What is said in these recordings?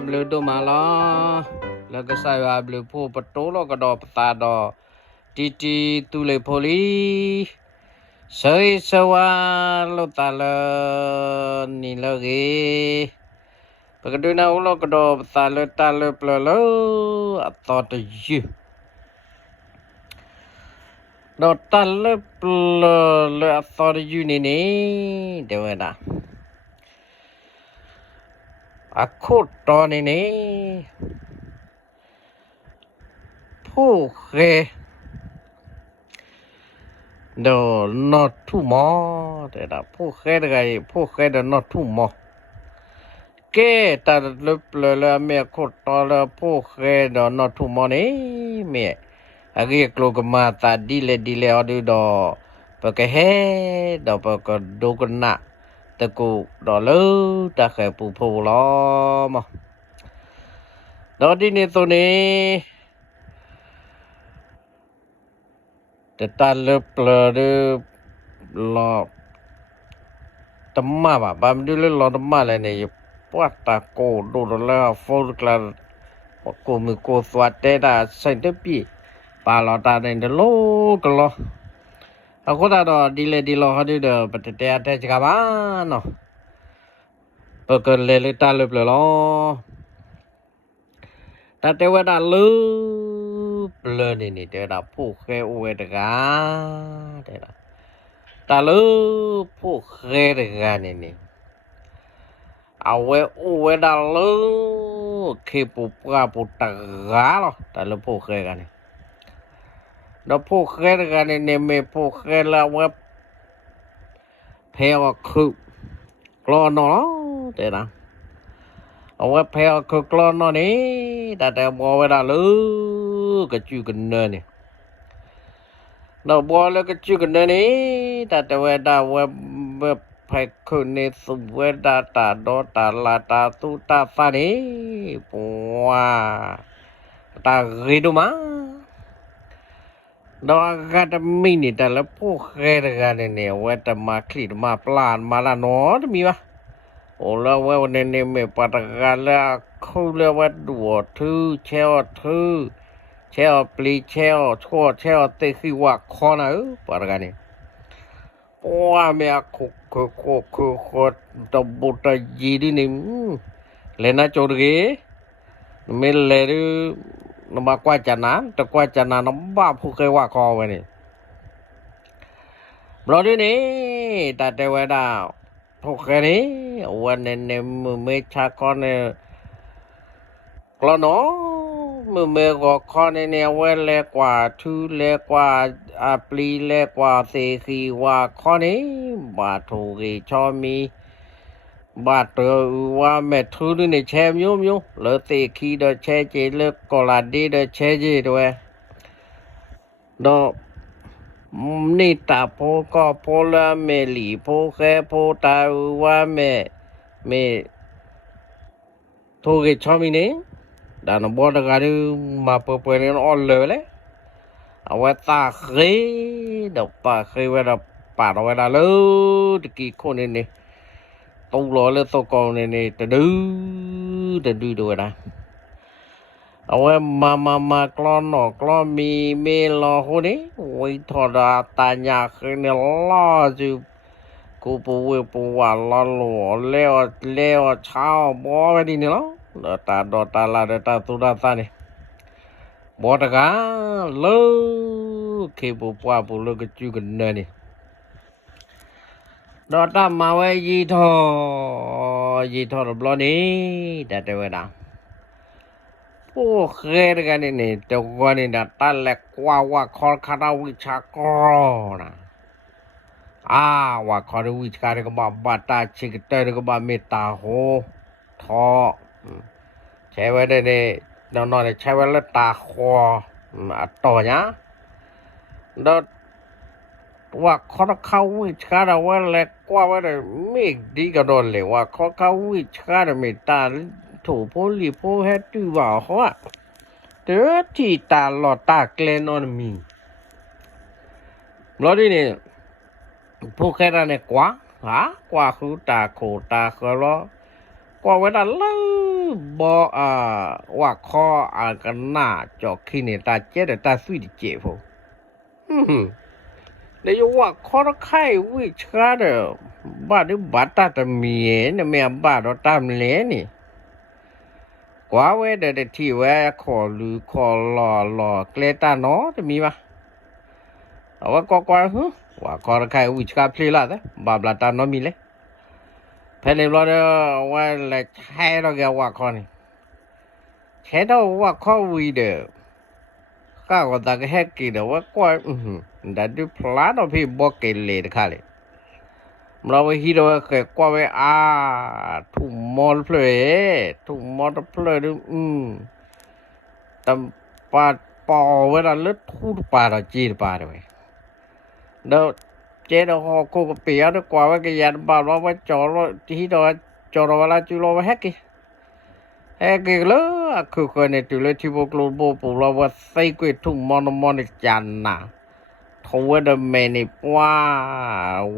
bleu do malo la ka sai wa bleu pho pato lo ka do pata do titi tu le poli sai sawa lo ta le ni lo ge pa ka do na lo ka do pata le ta le plo lo ato de yu do ta le plo le ato de yu ni de wa da aku to niผู้เคเดอนอทุมอแต่ละผู้เคไงผู้เคเดอนอทุมอเกตาลุปเลเมียโคตอลผู้เคเดอนอทุมอนี่เมียอะกิกโลกมาตาดิเลอดูดอปะกะเฮดอปะกะดูกนะตะกูดอลูตะแคปูโพลอมอดอดินี่ตัวนี้แต่ตาเล็บเลยลอตมาบามดูเลยลอตมาเลยเนี่ยปวดตาโกดูแล้วโฟล์กลาโกมือโกสวัสดิ์ได้ใส่เตปีปาลอตาเนี่ยโลกลอเอาคนตาดอดีลอเขาดูเด้อปะเตะแต่จักบ้านเนาะเปิดกันเลยตาเล็บเลยลอตาเตวดาลืเปลนี่เดดาผู้เคอเวดกาเดดาตาลืผู้เคดกานี่เอาเวอเวดาลืเคปุปกาปุตกาลอตาลืผู้เคกันนี่ดาผู้เคดกานี่เมผู้เคละเวเพวคือกลอนอเดดาเอาไว้เพลคือกลอนนี่แต่บ่เวลาลือกะจูกันเนนี่เราบ่แล้วกะจูกันเนนี่แต่เวลาเวเพคืนี่สุเวดาตาโดตาลาตาตุตาฟานี่ปัวตาริดูมาดอกกะตะมินี่แต่ละผู้เครกันนี่เวตมาคลิดมาปลานมาละนอมีวะโอละเววันนี้เมปะตะกาละคูเลวัดดัวทือเชวทือเชวปลีเชวชั่วเชวเตคิวะคอนะปะตะกานี่ว่าเมียคุตบุตะยีดินิเลนะโจรเกเมเลรุนมากว่าจานะตะกว่าจานะนำบ้าผู้เคยว่าคอไว้นี่บลอดินี่ตาเตวดาพวกนี้วันนี้มือชาคอนเนี่ยกลอนอมือก็คอนเนี่ยเวลเล็กกว่าทูเล็กกว่าปลีเล็กกว่าเซคีว่าคอนนี้บาทูกีชอมีบาตัวว่าแม่ทูนี่แชมยุ่มเหลือเซคีเดแชเจเล็กกอลาดีเดแชเจด้วยดอนี่ตาโพก็โพละเมลีโพแค่โพตาว่าแม่ทูกิชอมินี่ดานบอดการิมาเปิดเนี่ยออลเลยเอาไว้ตาเคยดอกปาเคยเวลาปาดเอาไว้ละเลยตะกี้คนนี่ตู้รอเลยตัวกองนี่ตะดื้อด้วยนะเอาไว้มากลอนกลอนมีเมลอคนนี้ไว้ทอดตาญาคืนเนี่ยล่อจูกูปูว่าล่อหลัวเลี้ยวเช้าบ่ไปดิเนี่ยเนาะดอตาลาตาตุดาตานี่บ่ตะกาลูเคปูปว่าปูลูกจูกันเนนี่ดอตามาไว้ยีทอรบลอนี่แต่เวลาผู้เคยกันนี่แต่วันนี้นะตาเล็กว่าคอคาราวิชากรนะว่าคอราวิชาเรียกว่าบาตาชิกเตอร์เรียกว่าเมตาโหทอใช้ไว้ได้เนี่ยนอนใช้ไว้แล้วตาคอต่อเนี่ยดอว่าคอเขาวิชาเราว่าเล็กกว่าไว้ได้ไม่ดีก็โดนเลยว่าคอเขาวิชาเราเมตาถูโพลีโพเฮตุว่าเขาอะเดือที่ตาหลอดตาเกลนอนมีรอดีเนี่ยผู้แค่นั้นเนี่ยกว่าคือตาโคตาเขาล้อกว่าเวลาเล่ บ่ว่าคอกันหน้าจอกขี้นี่ตาเจ็ดตาสุยดิเจพอเลยว่าคอไข่วิชาเดบาดบัดตาตะเมียเนี่ยแม่บาดตามเลนี่กว่าเวเดที่แวขอลือขอหล่อเกลตาเนาะจะมีป่ะเอาว่าก็ว่าคอไข่วิชาพลีละเด้บาบลาตาเนาะมีเลยเพลรอดว่าละใช้เราแกว่าคอนี่ใช้ดว่าคอวีเดข้าก็ตากแฮกกิดว่าก็ดัดพลาดพี่บ่เกเลค่ะเลยเราฮีโร่ก็กว่าเวทุ่มมอลเพลทุ่มมอลเพลตำปาปอเวลาเลือดทูดปาดจีดปาดไว้เดเจดฮอโคก็เปียดกว่าว่าก็ยันบาว่าจอรที่ดอจอรเวลาจุโลแฮกกิเลยคือคนในตุเลที่พวกโลโบปูเราว่าใส่กุยทุ่มมอนจันน่ะทว่าเดเมนี่ว่า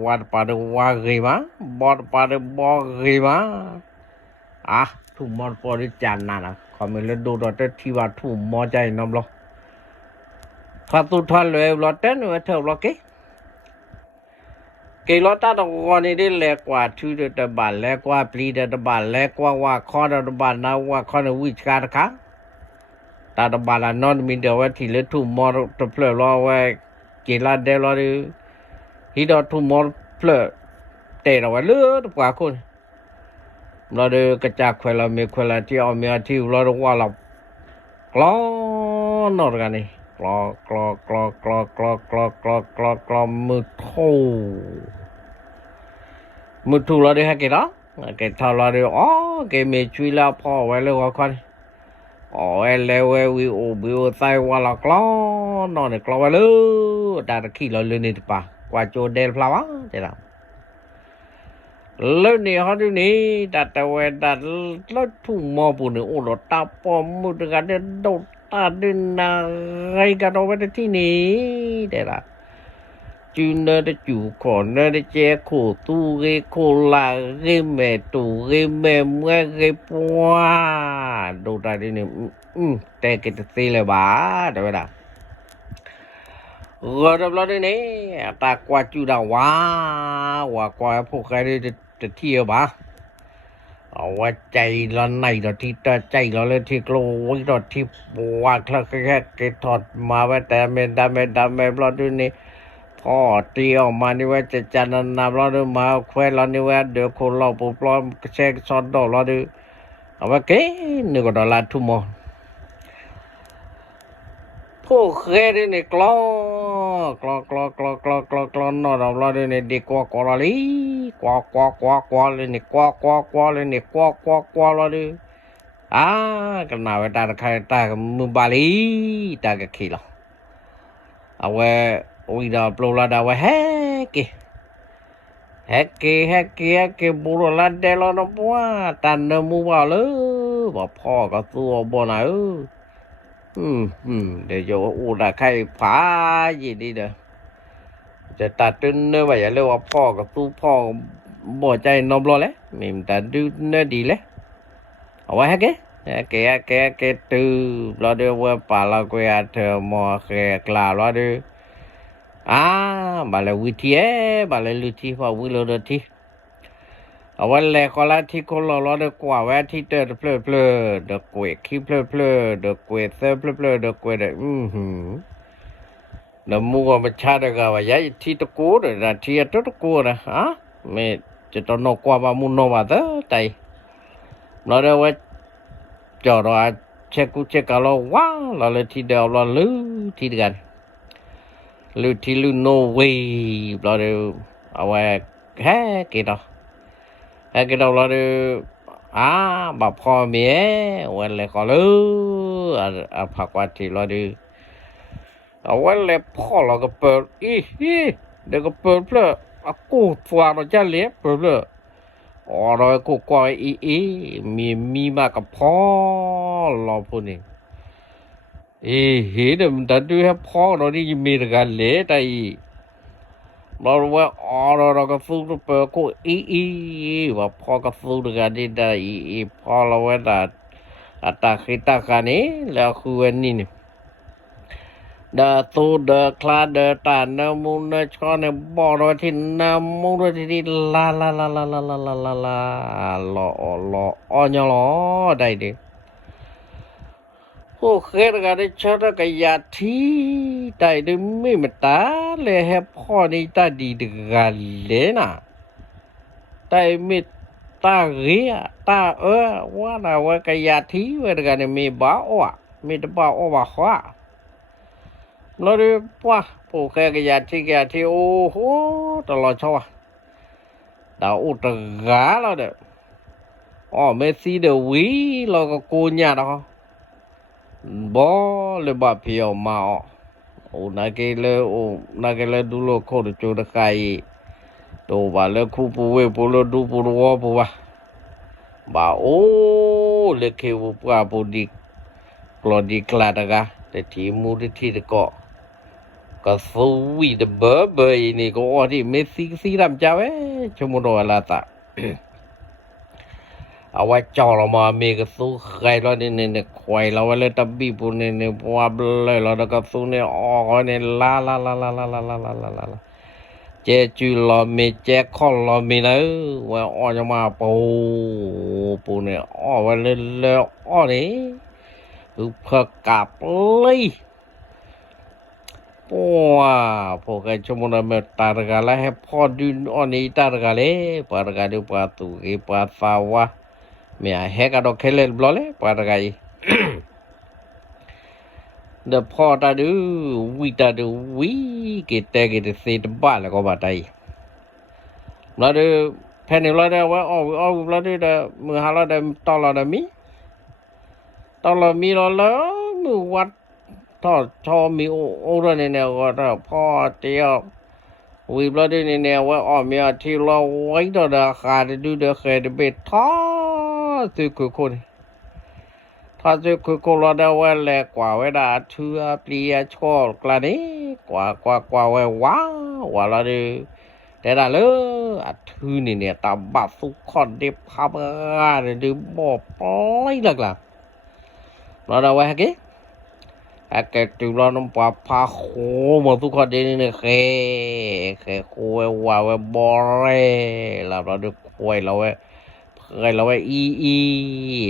วัดปาดว่าเกมาบอดปาดบ่เกมาทุ่มมอนปอดจันน่ะคอมเมนต์ดูดอที่ว่าทุ่มมอใจนำลอถ้าตุทันเลยรอเต้นว่าเท่าลอเกเกลอตาตะกอนี่ได้แลกว่าชื่อตะบานแลกว่าปลีตะบานแลกว่าคอตะบานนะว่าคอนวิชาตะคะตาตะบานนอนมีเดว่าที่เลทุ่มมอตะเพลรอว่าเกลาเดลอดิฮิดอทุ่มมอเพลเตะว่าเลือดกว่าคนเราเดกระจากควละเมควละที่เอาเมียที่เราว่าเรากลอนอกันนี่กลอมือทูเราได้ให้กี่ดอกเกทาเราได้เกเมช่วยแล้วพ่อไว้เลยว่าคนแล้ววิวใส่ว่าเรากลอนอนกลอไว้เลยดาตะขี้เราเลยนี่ป่ะกว่าโจเดลพลาวะเจ้าแล้วนี่เขาดูนี่ดัดแต่เวดัดแล้วทุ่งมอปุ่นโอ้รถตาปอมมุดกันเดินโดดตาดินอะไรกันเอาไว้ที่นี่เดี๋ยวละจูเนอร์จูขอเนอร์เจ้าโคตูเกโคลาเกเมตูเกเมเมื่อเกปัวดูตาดินแต่กิตสีเลยบ้าเดี๋ยวละก็ดับแล้วนี่ตากว่าจูดาว่ากว่าพวกใครจะเที่ยวบ้าเอาว่าใจเราในตอนที่ใจเราเลยที่กลัวตอนที่ว่าแค่เกถอดมาไว้แต่ไม่ดำเราดูนี่พ่อเตียวมานี่ว่าจะจันนาเราดูมาแควเรานี่ว่าเดี๋ยวคนเราปุ๊บเราเช็คซอดดอกเราดูเอาว่าเก๋นึกว่าดอลลาร์ทุ่มพวกเคยนี่กลอนอนเราเลยนี่ดีกว่าเลยกว่าเลยนี่กว่าเลยนี่กว่าเราเลยกันนาเวตาใครตากับมือบาลีตากับขี้เราเอาไว้วิดาปลุลาดาไว้แฮกบุรุษเดลอนบัวตันเนมูบาเลยบอกพ่อก็ตัวบ่ไหนเดี๋ยวอูดาใครผายีดีเด้อจะตัดตึ้นเนื้อไว้อย่าเรียกว่าพ่อกับตู้พ่อบ่ใจนมรอเลยมีแต่ดูเนื้อดีเลยเอาไว้ให้แกตื้อเราเดี๋ยวว่าป่าเราก็อยากเธอมอแกกลาเราเดี๋ยวบาเลยวิธีบาเลยลุที่พอวิโรดที่เอาไว้แลก็ละที่คนเราเดี๋ยวกว่าแวะที่เดินเพลเด็กเกวขี้เพลเด็กเกวเซเพลเด็กเกวเด็กแล้วมูก็มาชาดกันว่าใหญ่ที่ตะกูเดี๋ยวที่ตะกูนะไม่จะต้องนกว่ามุนนว่าเด้อใจเราเดี๋ยวว่าจอดว่าเช็คเราว้าเราเลยที่เดียวเราลื้อที่กันลื้อที่ลื้อโนเวย์เราเดี๋ยวเอาไว้แค่กี่ดอกเราเดี๋ยวแบบพ่อเมียวันเลยก็ลื้อผักว่าที่เราเดี๋ยวเอาไว้เลยพ่อเราก็เปิดเดี๋ยวก็เปิดเพื่อกูฟังเราจะเลี้ยเปิดเพื่อเรากูกอยมีมากกับพ่อเราพูดนี่เห็นมันแต่ดูให้พ่อเรานี่มีกันเลี้ยแต่เราว่าเราก็สู้เปิดกูว่าพ่อก็สู้กันได้พ่อเราว่าแต่ อัตตาคิตากานี่แล้วคืออันนี้นี่ดาตูดาคลาดาตานะมุนะชอนะบ่รอที่นะมุรที่ลาลาลาลาลาลาลาลาลาลอลออญลอได้ดิโอเคกะได้ชดกะยาทีได้ดิไม่มตาเลยให้พ่อนี่ตาดีดกะเลยนะได้มิตาเรียตาว่านะว่ากะยาทีเวกะนี่มีบ่าวะมีตะบ่าวว่าขวาแล้วดิป่ะโอเคกะยาทีโอ้โหตลอดชวดาอุตกาแล้วเด้อเมซี่เดวีแล้วก็กูญาดอบ่le ba pio ma o na ke le du lo ko de da kai to ba le khu pu we pu lo du pu wo pu ba o le ke wu pa pu di klo di kla da ga de ti mu de ti de ko so wi de ba ni ko o di me si ram ja we chumo do la ta เอาไว้จอเรามามีกระสู้ใครแล้วนี่ควายเราไว้เลยตะบีปูนี่ว่าเลยเราก็สู้นี่ออกนี่ลาเจจูเรามีเจคอนเรามีนะว่าออกจะมาปูนี่ออกไว้เลยออกนี่คือเพื่อกลับเลยว้าพวกไอ้ชมรมตาร์กาแล้วให้พ่อดูอันนี้ตาร์กาเลยปาร์กาดูปาตุกีปาสาวะMia heka do kele blole paragai the pot adu we ke take it see the ball ko batai la de penny la de wa la de mu hala de tola de mi lo la mu wat to mi o ro ne ne ko da po tio we bloody ne wa o mi ti lo wai do da kha de du de khe de be tho tu kuคนถ้าจะคือเราได้ว่าแลกว่าเวลาเชื่อเปลี่ยชอบกละนี้กว่าเวว้าวว่าเราดูแต่ละเลยอ่ะทื่อนี่เนี่ยตาบัดสุขอนเด็บพับอะไรดูบ่ปล่อยหลักเราได้ว่ากี่แกตัวเราน้ำปลาพาโคมาทุกคนเดี๋ยวนี้แค่โคว่าบ่เลยเราดูคุยเราไงเราอี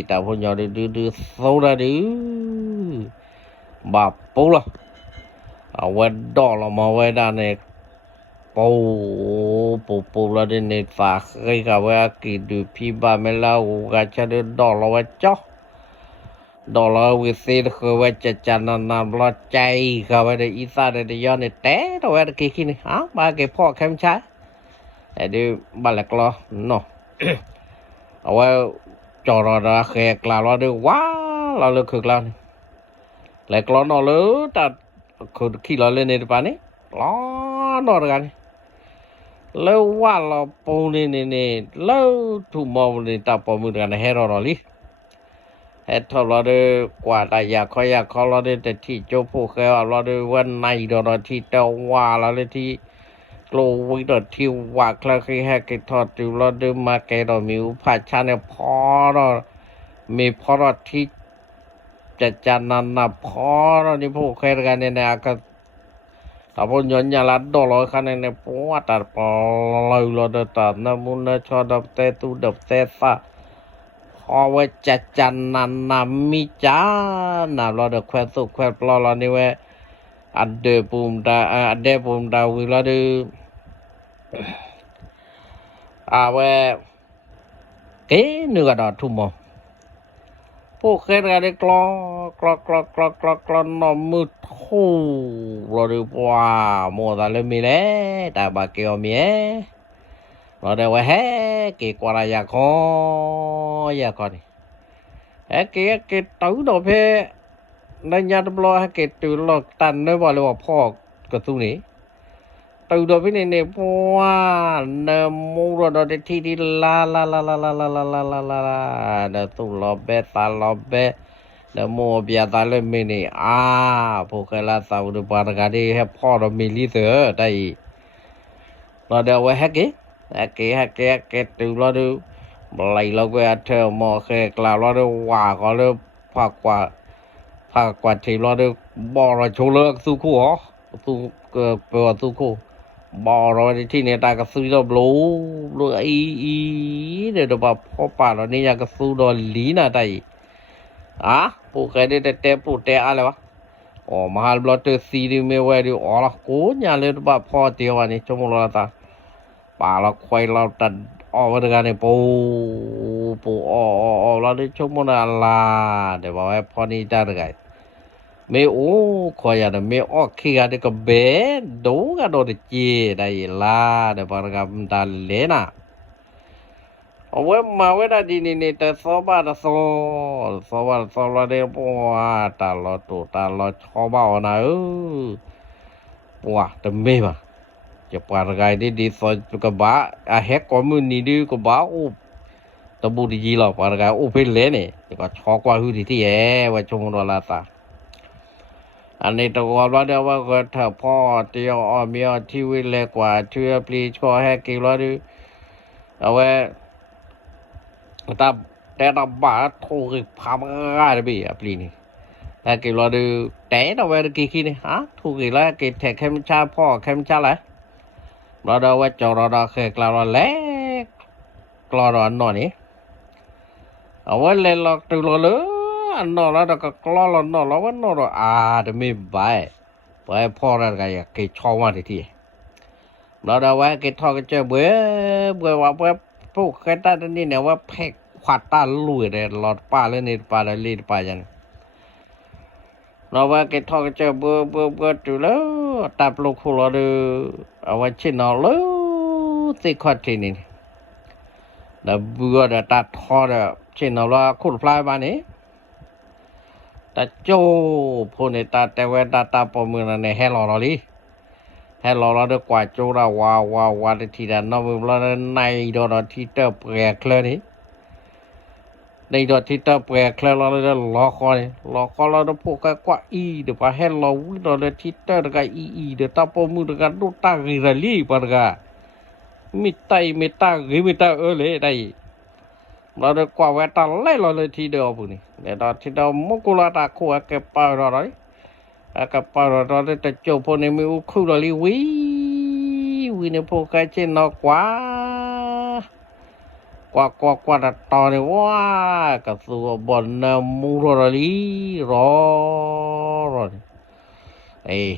แต่พวกเราดื้อโซดาดื้อบาปูละเอาไว้ดอเรามาไว้ด้านนี้ปูละเดนฝากให้กับว่ากินดูพี่บ้าไม่เล่าก็จะดื้อดอเราไว้จ่อดอเราวิเศษคือว่าจะจันนำรอใจกับว่าได้อีสานได้ย้อนในแต่เราไว้กี่ขี้นี่บาเก็บพ่อแคมใช้แต่ดูบาเล็กล้อเนาะเอาไว้จอเราแขกเราดูว้าเราเลยคือเราแหลกล้อนเราเลยแต่คือขี้เราเล่นในป่านี้ล้อนเรากันแล้วว่าเราปูนี่แล้วถูกมองในตาปมือกันให้เราลิให้ทอเราดูกว่าแต่อยากเขาเราดูแต่ที่โจผู้เคยเราดูวันในเราที่เตาว่าเราเลยที่โลวิดที่ว่าคลาคือให้กิทอดอยู่เราดูมาเกเรามีอุปชาเนี่ยพอเรามีพอเราที่จะจันนับพอเรานี่ผู้เคยกันเนี่ยก็ถ้าพูดย้อนยาลัดดอลอยคันเนี่ยปวดตัดปล่อยเราเดินตัดน้ำมุนชอดับเตตูดับเตฟะพอว่าจะจันนับมิจานับเราเดินแควสุแควปลอเรานี่เว้อันเดปุ่มดาวิเราดูเว้เก๋เนื้อดอทุ่มพวกเคยกันได้กลอนนอมืดทูเราดูว่าโมดาเลมีเล่แต่บาเกียวมีเราได้ว่าเฮ้เก๋กว่าอยากนี่เก๋ตื้อดอกเพในยาดบลอให้เก๋ตื้อหลอกตันได้ว่าเลยว่าพ่อกระตุ้นนี้ตื่นตัวพี่เนี่ยเพราะว่าเนื้อมูเราได้ที่ดีลาเดี๋ยวตู้รอเบตาลอเบเดี๋ยวมูเบียตาเลยมินี่พวกเราสาวดูปาร์กันดีให้พ่อเรามีลิเซอร์ได้เราเดี๋ยวไว้ให้เก๋ตื่นเราดูไหลเราก็เธอมอเคกล่าวเราดูว่าก็เลย ภาคกว่าที่เราได้บ่เราโชเลิกสู้คู่สู้เปว่าสู้คู่บ่เราที่เนี่ยตาก็ซื้อดอกรู้อีเดี๋ยวบ่พอป่าเรานี่อยากก็สู้ดอลีน่ะได้ปูเคยได้แต่ปูแต่อะไรวะmahal blotter siri me wari olah ko nyale ba pho tiwa ni chomola ta pala khoi la ta over ga ne po la de chomona la de ba pho ni ta ga me khoi ya de me khi ga de ko be do ga do de chi dai la de ba ga ta le na ma we da di ni te so ba da so la de po ta lo cho ba na wa te me ba je pa ga di so ka ba a he ko mu ni di ko ba ta bu di ji lo pa ga pe le ne ko cho kwa hu di ti e wa chong do la ta อันนี้ตัวว่าเดี๋ยวว่าก็ถ้าพ่อเตียวมีที่วิเลกว่าเชื่อปลีก็ให้กี่ร้อยดิเอาไว้แต่ตาบาถูกพามาง่ายเลยพี่ปลีนี่แต่กี่ร้อยดิแต่เอาไว้กี่นี่ถูกกี่แล้วกี่แท็กแคมชาพ่อแคมชาอะไรเราเดี๋ยวว่าจอเราเคยกล่าวเราเล็กกล่าวเราหน่อยนี่เอาไว้เล่นหลอกตัวเราเลยno la da ka kla la no la wa no ro de me bai bai pho ra ga ya ke chaw wa de ti la da wa ke tho ke che bwe wa bwe pu ke ta ni ne wa phek khwat ta lu de lot pa le ni pa le li pa yan la wa ke tho ke che bwe tu lo ta plo khu lo de wa chin no lo ti khwat ti ni da bwe da ta tho da chin no la khu fly ba niตาโจพวกนี้ตาแต่เวตาปมือนั่นเนี่ยให้รอลิให้รอด้วยกว่าโจระว่าทีนั้นน้องมือเราในดอที่เตอร์เปรกเลยนี่ในดอที่เตอร์เปรกเลยเราเลยรอคอยเราต้องพวกกันกว่าเดี๋ยวไปให้เราเลยที่เตอร์กันเดี๋ยวตาปมือกันดูตากิรลีปะกันมิตาเลยได้เราได้กว่าเวตาเล่เราเลยทีเดียวพวกนี้เดี๋ยวทีเดียวมุกุลาตาคู่กับปาเราเลยกับปาเราได้แต่โจพวกนี้มีคู่เราลีวิเนี่ยพวกกันเช่นนกว่าตอนนี้ว่ากับสัวบอลน้ำมูเราลีรอ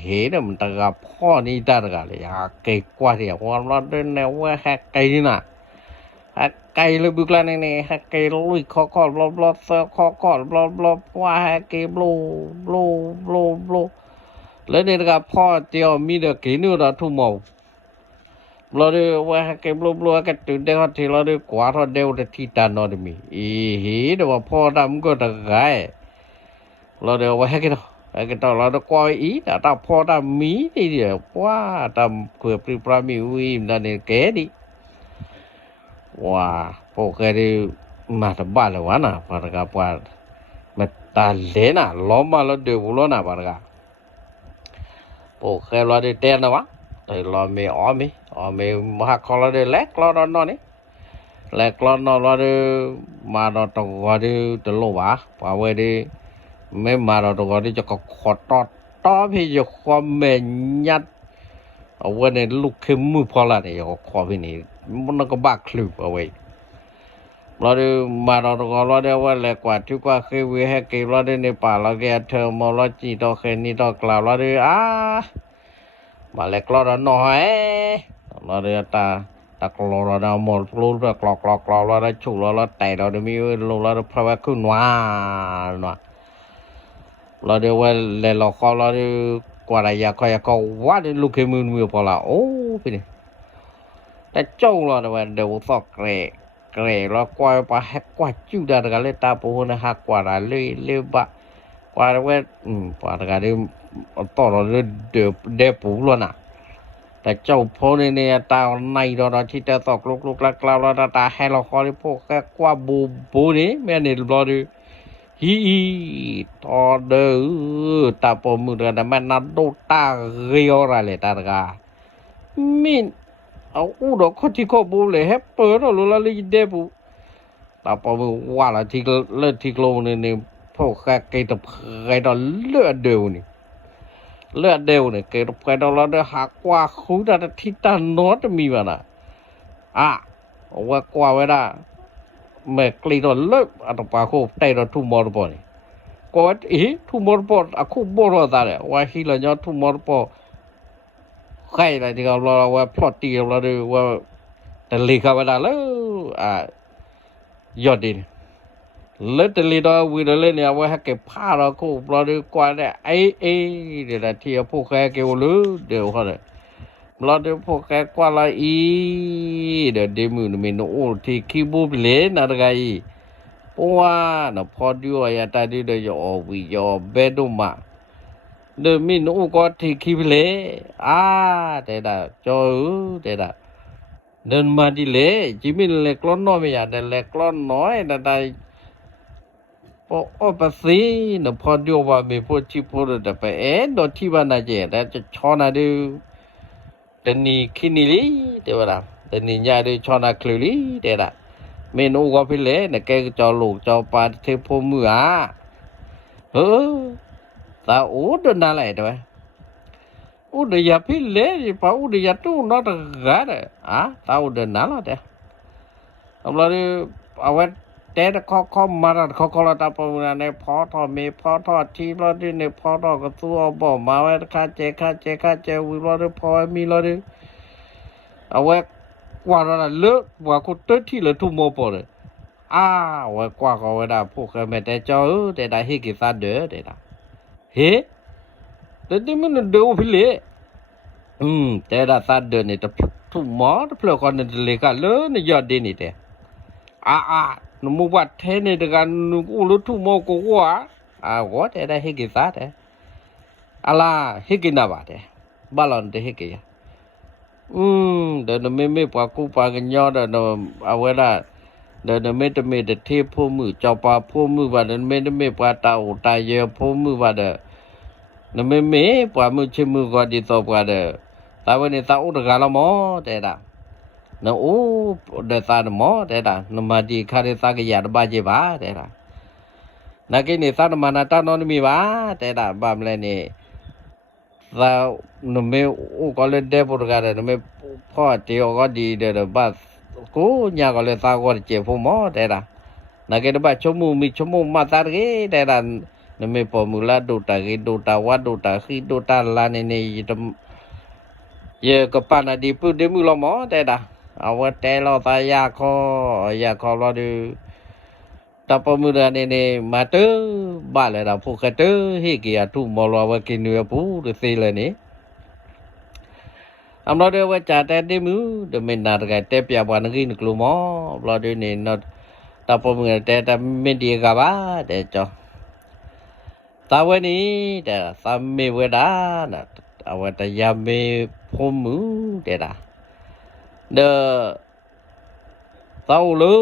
เห็นมันตะกับพ่อนี่ตะกันเลยเก่งกว่าเดียวเราได้แนวว่าแค่ไกลนี่นะไก่เลยบุกลานี่ไก่ลุยคอๆบลอบเซอคอๆบลอบว่าไก่บลูแล้วนี่ก็พ่อเตียวมีเด็กนี่เราทุ่มเอาเราได้ว่าไก่บลูก็ตื่นได้ก็ที่เราได้กว่าเราเดียวที่ตานอนมีเดี๋ยวว่าพ่อดำก็ตะไก่เราเดี๋ยวว่าให้กันต่อเราได้กว่าแต่ถ้าพ่อดำมีทีเดียวว่าดำเกือบปริปรามีวิมนั่นเองแก่ดิว่าพวกเคยมาทำบ้านเลยวะนะปาร์กาปามาตาเลน่ะล้อมมาแล้วเดือดร้อนนะปาร์กาพวกเคยเราได้เต้นนะวะแต่เราไม่มาขอเราได้เล็กเรานอนนี่เล็กเรานอนเราได้มาเราต้องว่าได้ตลอดวะพอเวดีไม่มาเราต้องว่าได้จะก็ขอต่อพี่จะความเมียดเอาไว้ในลูกเข้มมือพอละเนี่ยขอพี่นี่มันก็บักคลิปเอาไว้เราได้มาเราได้ว่าแหละกว่าที่ว่าเคยวิให้เกี่ยวเราได้ในป่าเราแกเทอร์โมโลจีต่อเคนี่ต่อกล่าวเราได้มาแหละกล่าวเราหน่อยเราได้ตากล่าวเราได้หมดรู้เรากล่าวเราได้ฉุกเราแต่เราได้มีเราได้พระว่าขึ้นว่าเราได้ว่าเราขอเราได้กว่าอะไรอยากก็ว่าได้ลูกเข้มมือพอละโอ้พี่นี่แต่เจ้าเราเนี่ยเดี๋ยวสอกเกรเรากว่าไปให้กว่าจิ้วได้กันเลยตาปูนะฮะกว่าอะไรเลยบะกว่าเว้กว่ากันได้ต่อเราเดี๋ยวปูแล้วนะแต่เจ้าพอเนี่ยตาในเราที่จะสอกลูกๆแล้วเราตาให้เราคอยพวกกว่าบูนี่แม่เนี่ยเราดูต่อเด้อตาปูมือกันแม่นัดดูตาเรียวอะไรเลยตากามินเอาดอกคนที่เขาบูเลยให้เปิดเราละลีเดบูตาปอมือว่าละที่เลิศที่โลเนี่ยพ พวกเกตบไกดอเลือดเดียวนี่เลือดเดียวนี่เกตบไกดอแล้วหากว่าคูดาทิตานอดมีบ่น่ะว่ากว่าไว้ได้แม่กลีดอเลิกอัตปาโคไตดอทุมอร์ปอนี่ก็ทุมอร์ปออะคูบ่รอดาเลยว่าฮิลญอทุมอร์ปอใครล่ะที่เราว่าพลอตตีเราดูว่าแต่ลีกาไว้ได้แล้วยอดดินLiterally we le ne wa ha ke pha ro ko blo de kwa de ai de la ti pho kha ke lu de ho de blo de pho kha kwa la I de mu me no o ti ki bu le na ga I wa na pho du ya ta di de yo wi yo be do ma de mi no ko ti ki le de da cho de da den ma di le ji mi le klon no me ya de le klon noi da daiปะสินพอเดียวว่ามีผู้ที่พูดแต่ไปโดนที่บ้านน่ะเจแต่จะชอนะดูแต่นี่คินี่ลิเดี๋ยวล่ะแต่นี่ญาติชอนะคลีลิเดี๋ยวล่ะเมนูก็พิเลนะแกก็จอลูกจอปลาเทพมือตาอูดนั่นแหละด้วยอูดอย่าพิเลปะอูดอย่าตู้นอตกะเด้ตาอูดนั่นล่ะเด้เอาล่ะเอาไว้แต่ข้อมาข้อละตาปมุนะในพอทอมีพอทอที่รอดิในพอทอก็ตัวบ่มาไว้ค่าเจวิรอดิพอมีรอดิเอาไว้กว่าละเลอะว่ากูตึที่ละทุ่มบ่ปอเลยไว้กว่าก็ไว้ได้พวกแม่แต่เจ้าแต่ได้เฮกิซาเด้อแต่ได้เฮ้แต่นี่มันเด้อพี่เลยแต่ได้ซาเด้อนี่ตะทุ่มหมอตะเพลก็นี่เลยก็เลยนี่ยอดดีนี่แต่นมุวัดเทนี่ตะกันกูรู้ทุโมกูว่าก็ได้เฮกิซาเด้alaเฮกินาบาเด้บาลอนเดเฮกิเดนเมปากูปากันยอดนเอาไว้ละเดนเมตเมเดเทพมือเจ้าปาพมือว่าเดนเมปาตาอุตายเยพมือว่าเดนเมปามือชิมือก็ดิตอบว่าเดตาวันนี้ตาอุตกาละมอเดดานะโอ้เดตานมอเดดานมาดีคาเรซากยาดบาเจบาเดดานักนี่ซานมานาตานอนมีบาเดดาบามเลนี่นเมโอก็เลยเดปุรกาเดนเมพ่อเตียวก็ดีเดดบากูญาก็เลยตาก็เจพมอเดดานักเดบาชมูมีชมูมาตาเกเดดานเมปอมุลาดูตาเกดูตาวาดูตาคีดูตาลานี่เยก็ปานาดีปุเดมุลมอเดดาเอาว่าแต่เราตายาคอเราดูตาปมุดานี่มาเตอบาเลยดาพวกเตอเฮกิอาทุมอลว่ากินเนื้อปูดสิเลยนี่อำเราเดว่าจาแต่เดมือเดเมนนาตะไกแต่ปยาบานกินกลุมอเราดูนี่นตาปมุดาแต่เมดีกะบาแต่จอตาวันนี้แต่สามีเวดานะเอาว่าแต่ยามีพมือเดดาเดเต้าลื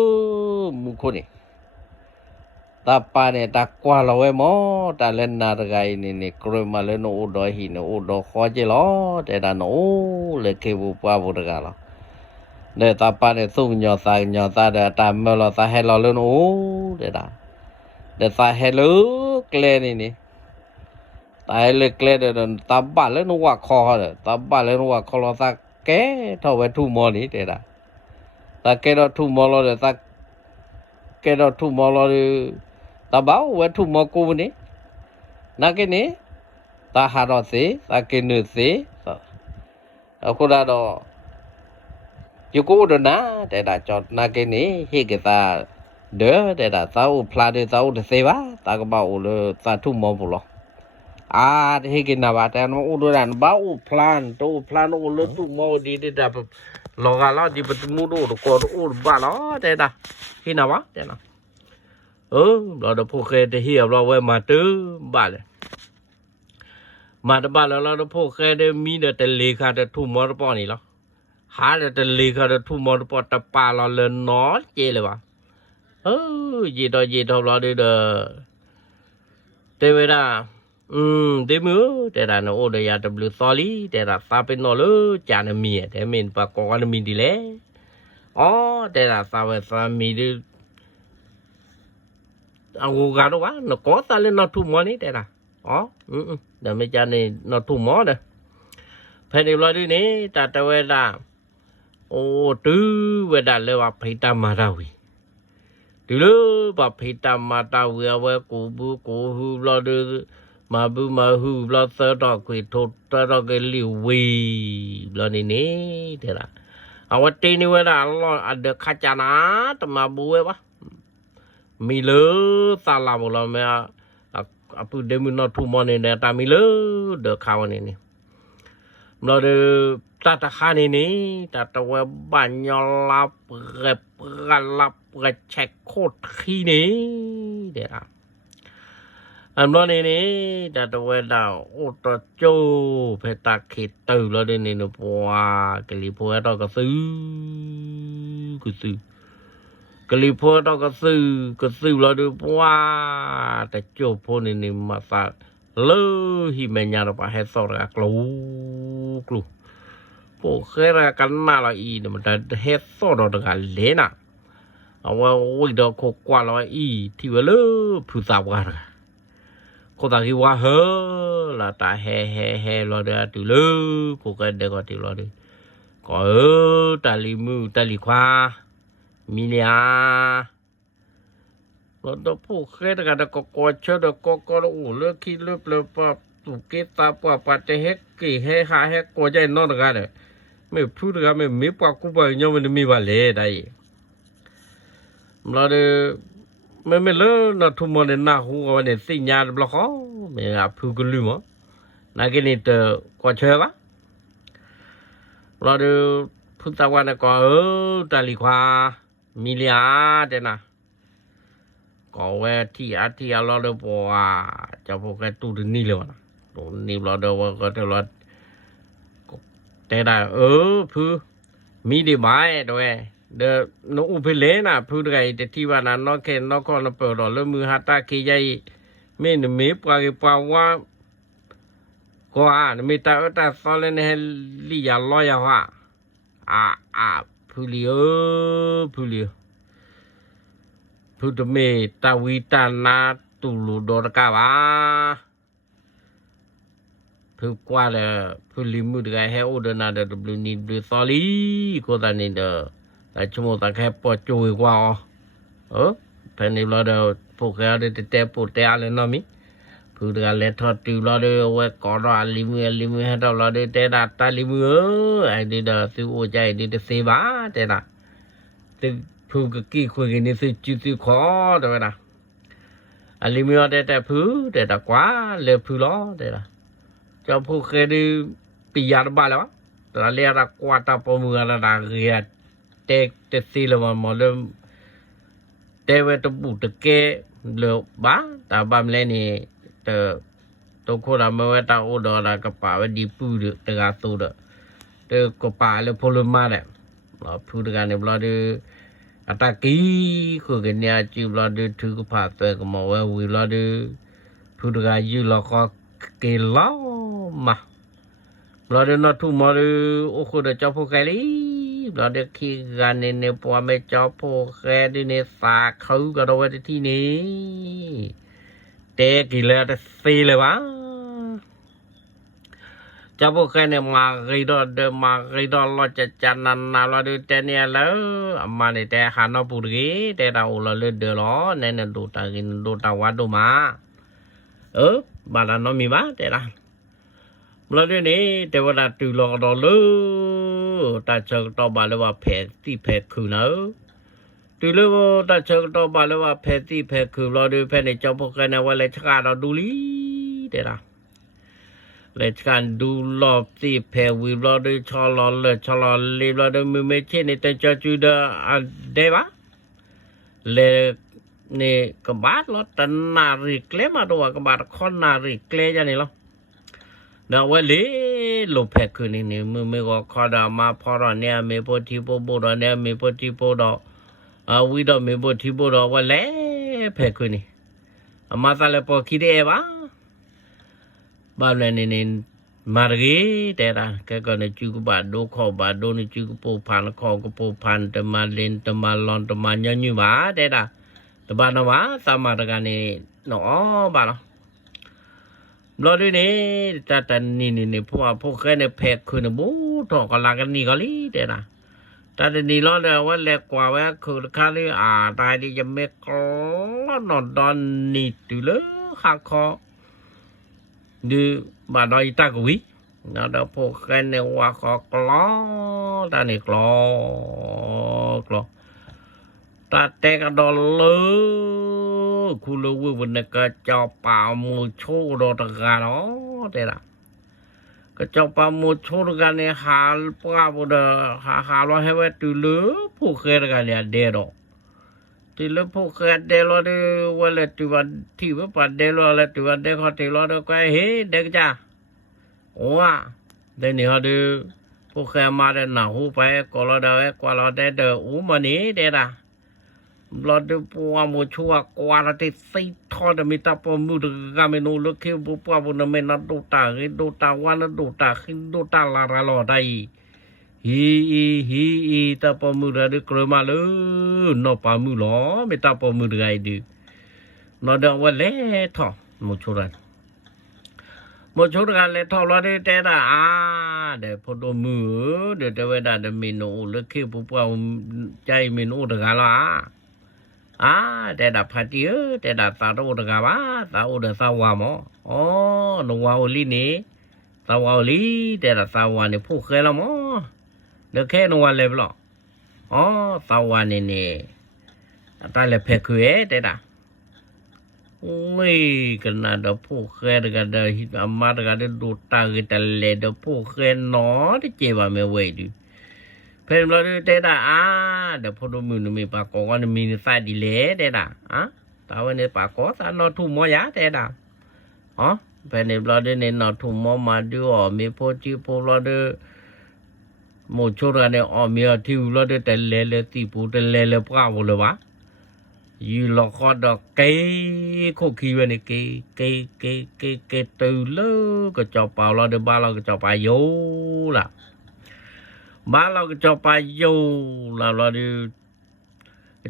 มุคนนี่ตาปาเนี่ยตากว่าเราไว้หมอตาเล่นนาตะไกนี่กรมาเลยโนอุดอหินอุดอขอเจลอแต่ดาโนเลยเคบุปาบุตกาลเดตาปาเนี่ยสุ่งญอตาเดตาเมลตาให้เราเลยโนเดตาตาให้ลูกเลนี่ตาให้ลูกเลเดตาบาเลยโนว่าคอเดตาบาเลยโนว่าคอเราตาแกเท่าไว้ทุ่มอนี่เดตาตาแกเราทุ่มอเราเดตาแกเราทุ่มอเราตาบ้าไว้ทุ่มอกูนี่นักนี่ตาหาเราสิตากินเนื้อสิเอาคนละดออยู่กูเดินนะแต่ดาจอดนักนี่เฮกิตาเด้อแต่ดาเต้าพลาดเต้าเดเซวะตากบ้าอุลตาทุ่มอบุลเฮกินาบาแต่นอุดรันบ้าอุพลานอุลทุ่มอดีเดดาลอกาลาดีปตมูดูกอดอุบ้าลอแต่ดาฮินาวะแต่นะเราได้พวกเคได้เหี่ยวเราไว้มาตื้อบ้านเลยมาแต่บ้านแล้วเราได้พวกเคได้มีแต่เลขาแต่ทุ่มมอเตอร์ปอนี่แล้วหาแต่เลขาแต่ทุ่มมอเตอร์ปอแต่ป่าเราเลยนอเจเลยวะยีดเราได้เตเวดาเดมือแต่ละโอเดียตบลูซอลี่แต่ละซาเป็นนอเลยจานมีแต่เมนปากกอนมีดีเลยแต่ละซามีดู abogado va no cosa le no tu money แต่ล่ะอ๋อเดี๋ยวไม่จานนี่ no tu mo เด้อเพนอีบลอดินี่ตาตะเวดาโอ้ตื้อเวดาเลยว่าไผตามาดาวีดูเลยว่าไผตามาดาวีเอาไว้กูบูกูฮูบลอดิมาบูมาฮูบลอเซอร์ดอกคุยโทตะดอกลิวีบลอนี่นี่เด้อล่ะเอาว่าตีนี่เวดาอัลลอฮ์อัดเดคาจานะตะมาบูเววะมีเลยซาลามุลาเมapu demu no tu mone ne ta mi le de khaw ni ni lo de ta ta kha ni ni ta ta we ban nyo la pre pra la pre check code khi ni de la lo ni ni ta ta we da o to cho phe ta khi tu lo de ni no pwa ke li pwa to ka su ku suกะลิพอตอกะซื้อลอดูว่าแต่โจพอนี่มาซะเลอหิเมญาปะเฮซอระกลูโปเคระกันนาละอีเนี่ยมันแต่เฮซอดอดะเลนะเอาว่าวิดอโคกว่าละอีที่ว่าเลอผู้สาวกันโคตากิว่าเฮละตาเฮลอดะตุเลอโคกะเดก็ติลอดก็ตาลิมูตาลิความีเลียเราต้องพูดแค่กันแต่ก็เชื่อแต่ก็เลือกคิดเลือกเลยปะตุกิตาปะปะจะเฮกี่เฮหาเฮก็ใจนอนกันเลยไม่พูดกันไม่มีปะกูไปยังไม่มีวันเลยได้เราเดไม่เลิกนะทุกมันเนี่ยน่าหัววันเนี่ยสิ่งยาบล็อกเขาไม่อาพูดกันลืมอ่ะนักกินนี่เตอก็เชื่อปะเราเดพูดตะวันเนี่ยก็ตาลิความีเลียเดนะก็เวที่อาทิตย์เราเดปว่าจะพวกแกตูดนี่เลยวะตูนี่เราเดว่าก็เดเราแต่ได้พูมีดีไหมด้วยเดนอุปเลนะพูดไงแต่ที่ว่านั้นนอกแค่นอกคนเปิดเราเริ่มมือหัตถ์ขี้ใหญ่ไม่หนึ่งมีปลาว่าก็มีแต่สอนเล่นให้ลียาลอยว่าพูดเมตาวิตานาตุลุดอรกาวาพูดกว่าเลยพูดลิมุดไงให้โอเดนาเดบลูนีดูซอลีก็ตอนนี้เดแต่ชั่วโมงตะแค่ปอจุยกว่าเพนนี่เราเดพวกเขาเดแต่ปวดแต่อะไรน้อมิพูดกันเลยทอดติวเราเดเวกอดาลิมือให้เราเดแต่ดัตาลิมือไอ้ดีเดสิโอใจดีเดเซบาแต่ละแต่พูดกี่คุยกันนี่สิจุดขอแต่ละอันลิมือแต่พูดแต่ตะกว่าเลยพูดล้อแต่ละเจ้าพูดเคยดูปียาบ้าแล้วแต่ละเรียกกว่าตาปมือละดาเรียเตสิละมันเริ่มเตเวตบุตรเกเลบ้าแต่บางเล่นี่แต่ตัวคนเราไม่ว่าตาโอดอลากระป๋าว่าดีพูดแต่กาตัวเด็กกระป๋าเลยพลมาเนี่ยเราพูดกันเนี่ยเราดูอัตกี้คือกันเนี่ยจีบเราดูถือกระป๋าตัวก็มาว่าวิเราดูพูดกันยูเราก็เกล้อมาเราดูนัดทุ่มมาดูโอ้โหเดี๋ยวเจ้าพวกแกลี่เราดูขี้กันเนี่ยพอไม่เจ้าพวกแกดิเนี่ยสาเขาก็เราไว้ที่นี่เตะกี่เลยแต่สี่เลยวะจะพวกแกเนี่ยมากีดเราจะจันนันเราดูแต่เนี่ยแล้วมาเนี่ยแต่หานาปุรีแต่เราเลยเดือดร้อนเนี่ยดูตากินดูตาวัดดูมาบ้านเรามีบ้าแต่ละเราเดี๋ยวนี้แต่ว่าตื่นรอเราเลยตาเชิงต่อมาเลยว่าแผลที่แผลคือเนอะตื่นเลยว่าตาเชิงต่อมาเลยว่าแผลที่แผลคือเราดูแผลในเจ้าพวกแกเนี่ยว่าเลยชาเราดูลีแต่ละเลยการดูรอบที่แผลวิวเราดูชอลเลยเราดูมือไม่เช่นในแต่จะจุดเดวะเลยนี่กบาดเราตันนาริเกลมาตัวกบาดคอนนาริเกลจะนี่หรอเดี๋ยววันนี้ลมแผ่คืนนี้มือไม่ก็ขอดามาพอเราเนี่ยไม่พอที่พอโบเราเนี่ยไม่พอที่พอเราวิดาไม่พอที่พอเราวันแล้วแผ่คืนนี้มาซาเลปอคิดเอวะบ้านนี่มาร์กีแต่ละแค่ก็ในจุกบาดดูขอบาดดูในจุกปูพันขอก็ปูพันแต่มาเล่นแต่มาลอนแต่มายันอยู่บ้าแต่ละ ตบานว่าสามารถกันนี่เนาะบาเนาะรอด้วยนี่แต่นี่พวกแค่เนี่ยแพกคืนบูตอกกันลากันนี่ก็ลีเด้นะแต่นี่รอเด้ว่าแลกกว่าว่าคือค่านี่ตายดิจะไม่กนอนดอนนี่ตุเลหักคอดูบาดอยตากวินะเด้พวกแค่เนี่ยว่าขอกลอตานี่กลอตาแต่ก็ดอลเลยคูลวิวันก็เจ้าป่ามูโชโดตะกาเนาะเด้ล่ะก็เจ้าป่ามูโชตะกาเนี่ยหาปาบ่ดหาร้อยให้ไว้ตุเลผู้เคยตะกาเนี่ยเด้ดอกตุเลผู้เคยเด้ลอเดว่าละตุวันที่ว่าปาเด้ลอละตุวันเด้ขอติลอเดก็เฮ้เด็กจ้าโอ้เดนี่ฮะดูผู้เคยมาเดน่ะฮู้ไปก็ลอเดกว่าลอเดเดอูมานี่เด้ล่ะเราดูปัวมูชัวกว่าเราติดซีทอดมีตาปมูดกาเมนูลึกเข้าปัวบุนเมนัดดูตาวันดูตาขินดูตาลาราลอได้ฮีตาปมูดดูกรมาเลยนอปามูหลอมีตาปมูดไงดูนอเดว่าเล่ทอมูชัวกันเล่ทอเราได้แต่ละเดี๋ยวพอดูมือเดี๋ยวเวลาเมนูลึกเข้าปัวใจเมนูดกาลาแต่ดับพาติแต่ดับตาโรดกาบาตาโอเดสาวามอนวาโอลีนี่สาวาโอลีแต่ดับสาวานี่ผู้เคยละมอเดแค่นวาเลบลอสาวานี่ตาเลเพคุเอแต่ดับโอ้ยกันน่ะดผู้เคยดกาดฮิอามาดกาดดูตากิตะเลดผู้เคยนอที่เจว่าเมเวดิเพิ่นบ่ได้แต่ละเดี๋ยวพอดูมือมีปากก็มีสายดีเลยแต่ละตาวันนี้ปากก็สานอทุ่มมอยาแต่ละเพิ่นบ่ได้เนนอทุ่มมอมาดูมีโพจิโพลอเดโมโชราเนมีที่ลอเดแต่เลติปูแต่เลปราบ่เลยว่ายูลอคอดเกโคคีเวนี่เกตือเลก็จอเปาลอเดบาลก็จอปาโยล่ะบ้านเราก็จะไปอยู่เราดู